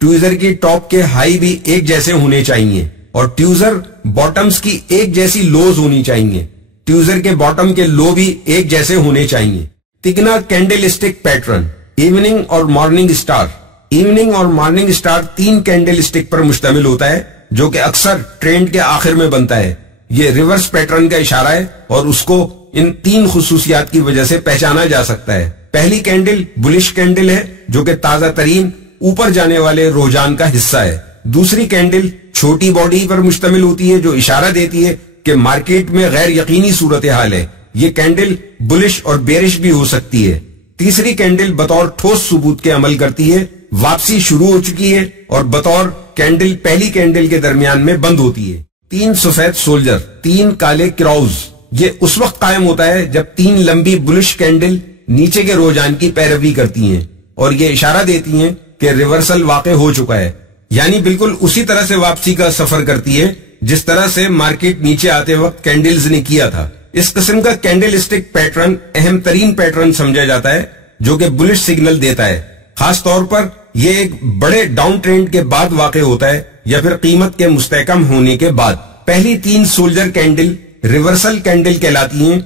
ٹویزر کی ٹاپ کے ہائی بھی ایک جیسے ہونے چاہیے اور ٹیوزر باٹمز کی ایک جیسی لوز ہونی چاہیے۔ ٹیوزر کے باٹم کے لو بھی ایک جیسے ہونے چاہیے۔ تکنا کینڈل اسٹک پیٹرن، ایوننگ اور مارننگ اسٹار۔ ایوننگ اور مارننگ اسٹار 3 کینڈل اسٹک پر مشتمل ہوتا ہے جو کہ اکثر ٹرینڈ کے آخر میں بنتا ہے۔ یہ ریورس پیٹرن کا اشارہ ہے اور اس کو ان 3 خصوصیات کی وجہ سے پہچانا جا سکتا ہے۔ پہلی کینڈل بلش کینڈل ہے جو کہ تازہ ترین اوپر جانے والے رجحان کا حصہ ہے۔ دوسری کینڈل چھوٹی باڈی پر مشتمل ہوتی ہے جو اشارہ دیتی ہے کہ مارکیٹ میں غیر یقینی صورتحال ہے۔ یہ کینڈل بلش اور بیئرش بھی ہو سکتی ہے۔ تیسری کینڈل بطور ٹھوس ثبوت کے عمل کرتی ہے، واپسی شروع ہو چکی ہے اور بطور کینڈل پہلی کینڈل کے درمیان میں بند ہوتی ہے۔ 3 سفید سولجر، 3 کالے کراؤز۔ یہ اس وقت قائم ہوتا ہے جب 3 لمبی بلش کینڈل نیچے کے رجحان کی پیروی کرتی ہیں اور یہ اشارہ دیتی ہیں کہ ریورسل واقع ہو چکا ہے، یعنی بالکل اسی طرح سے واپسی کا سفر کرتی ہے جس طرح سے مارکیٹ نیچے آتے وقت کینڈلز نے کیا تھا۔ اس قسم کا کینڈل اسٹک پیٹرن اہم ترین پیٹرن سمجھا جاتا ہے جو کہ بلش سگنل دیتا ہے۔ خاص طور پر یہ ایک بڑے ڈاؤن ٹرینڈ کے بعد واقع ہوتا ہے یا پھر قیمت کے مستحکم ہونے کے بعد۔ پہلی 3 سولجر کینڈل ریورسل کینڈل کہلاتی ہیں۔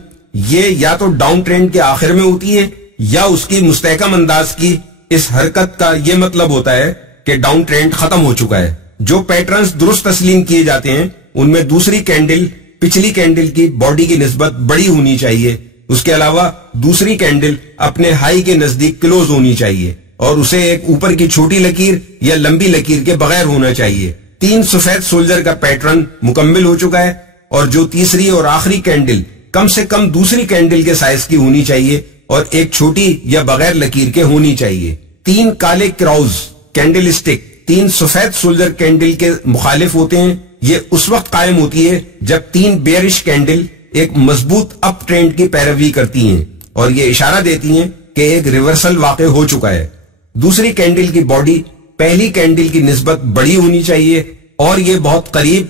یہ یا تو ڈاؤن ٹرینڈ کے آخر میں ہوتی ہے یا اس کی مستحکم انداز کی اس حرکت کا یہ مطلب ہوتا ہے کہ ڈاؤن ٹرینڈ ختم ہو چکا ہے۔ جو پیٹرنز درست تسلیم کیے جاتے ہیں ان میں دوسری کینڈل پچھلی کینڈل کی باڈی کی نسبت بڑی ہونی چاہیے۔ اس کے علاوہ دوسری کینڈل اپنے ہائی کے نزدیک کلوز ہونی چاہیے اور اسے ایک اوپر کی چھوٹی لکیر یا لمبی لکیر کے بغیر ہونا چاہیے۔ 3 سفید سولجر کا پیٹرن مکمل ہو چکا ہے اور جو تیسری اور آخری کینڈل کم سے کم دوسری کینڈل کے سائز کی ہونی چاہیے اور ایک چھوٹی یا بغیر لکیر کے ہونی چاہیے۔ 3 کالے کراؤز کینڈل اسٹک 3 سفید سولجر کینڈل کے مخالف ہوتے ہیں۔ یہ اس وقت قائم ہوتی ہے جب 3 بیئرش کینڈل ایک مضبوط اپ ٹرینڈ کی پیروی کرتی ہیں اور یہ اشارہ دیتی ہیں کہ ایک ریورسل واقع ہو چکا ہے۔ دوسری کینڈل کی باڈی پہلی کینڈل کی نسبت بڑی ہونی چاہیے اور یہ بہت قریب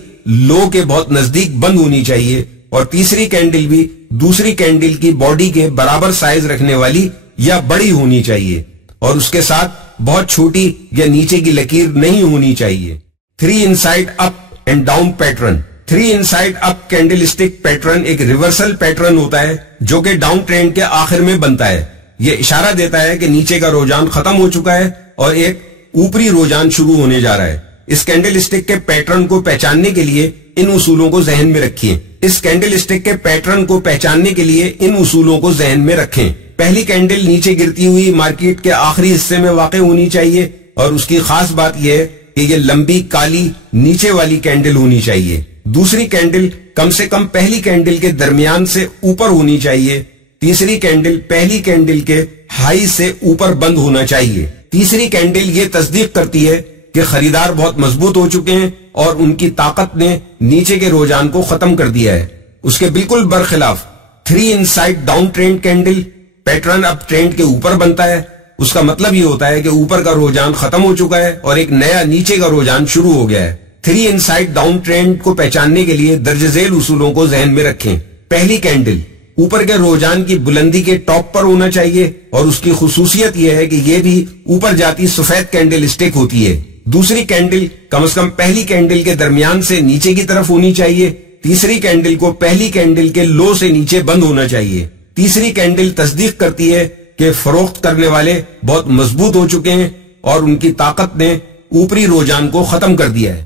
لو کے بہت نزدیک بند ہونی چاہیے اور تیسری کینڈل بھی دوسری کینڈل کی باڈی کے برابر سائز رکھنے والی یا بڑی ہونی چاہیے اور اس کے ساتھ بہت چھوٹی یا نیچے کی لکیر نہیں ہونی چاہیے۔ 3 inside up and down pattern 3 inside up candlestick pattern ایک ریورسل پیٹرن ہوتا ہے جو کہ ڈاؤن ٹرینڈ کے آخر میں بنتا ہے۔ یہ اشارہ دیتا ہے کہ نیچے کا رجحان ختم ہو چکا ہے اور ایک اوپری رجحان شروع ہونے جا رہا ہے۔ اس کینڈل اسٹک کے پیٹرن کو پہچاننے کے لیے ان اصولوں کو ذہن میں رکھیں۔ اس کینڈل اسٹک کے پیٹرن کو پہچاننے کے لیے ان اصولوں کو ذہن میں رکھیں۔ پہلی کینڈل نیچے گرتی ہوئی مارکیٹ کے آخری حصے میں واقع ہونی چاہیے اور اس کی خاص بات یہ ہے کہ یہ لمبی کالی نیچے والی کینڈل ہونی چاہیے۔ دوسری کینڈل کم سے کم پہلی کینڈل کے درمیان سے اوپر ہونی چاہیے۔ تیسری کینڈل پہلی کینڈل کے ہائی سے اوپر بند ہونا چاہیے۔ تیسری کینڈل یہ تصدیق کرتی ہے کہ خریدار بہت مضبوط ہو چکے ہیں اور ان کی طاقت نے نیچے کے رجحان کو ختم کر دیا ہے۔ اس کے بالکل برخلاف 3 inside down trend candle pattern up trend کے اوپر بنتا ہے۔ اس کا مطلب یہ ہوتا ہے کہ اوپر کا رجحان ختم ہو چکا ہے اور ایک نیا نیچے کا رجحان شروع ہو گیا ہے۔ 3 انسائڈ ڈاؤن ٹرینڈ کو پہچاننے کے لیے درج ذیل اصولوں کو ذہن میں رکھیں۔ پہلی کینڈل اوپر کے رجحان کی بلندی کے ٹاپ پر ہونا چاہیے اور اس کی خصوصیت یہ ہے کہ یہ بھی اوپر جاتی سفید کینڈل اسٹک ہوتی ہے۔ دوسری کینڈل کم از کم پہلی کینڈل کے درمیان سے نیچے کی طرف ہونی چاہیے۔ تیسری کینڈل کو پہلی کینڈل کے لو سے نیچے بند ہونا چاہیے۔ تیسری کینڈل تصدیق کرتی ہے کہ فروخت کرنے والے بہت مضبوط ہو چکے ہیں اور ان کی طاقت نے اوپری رجحان کو ختم کر دیا ہے۔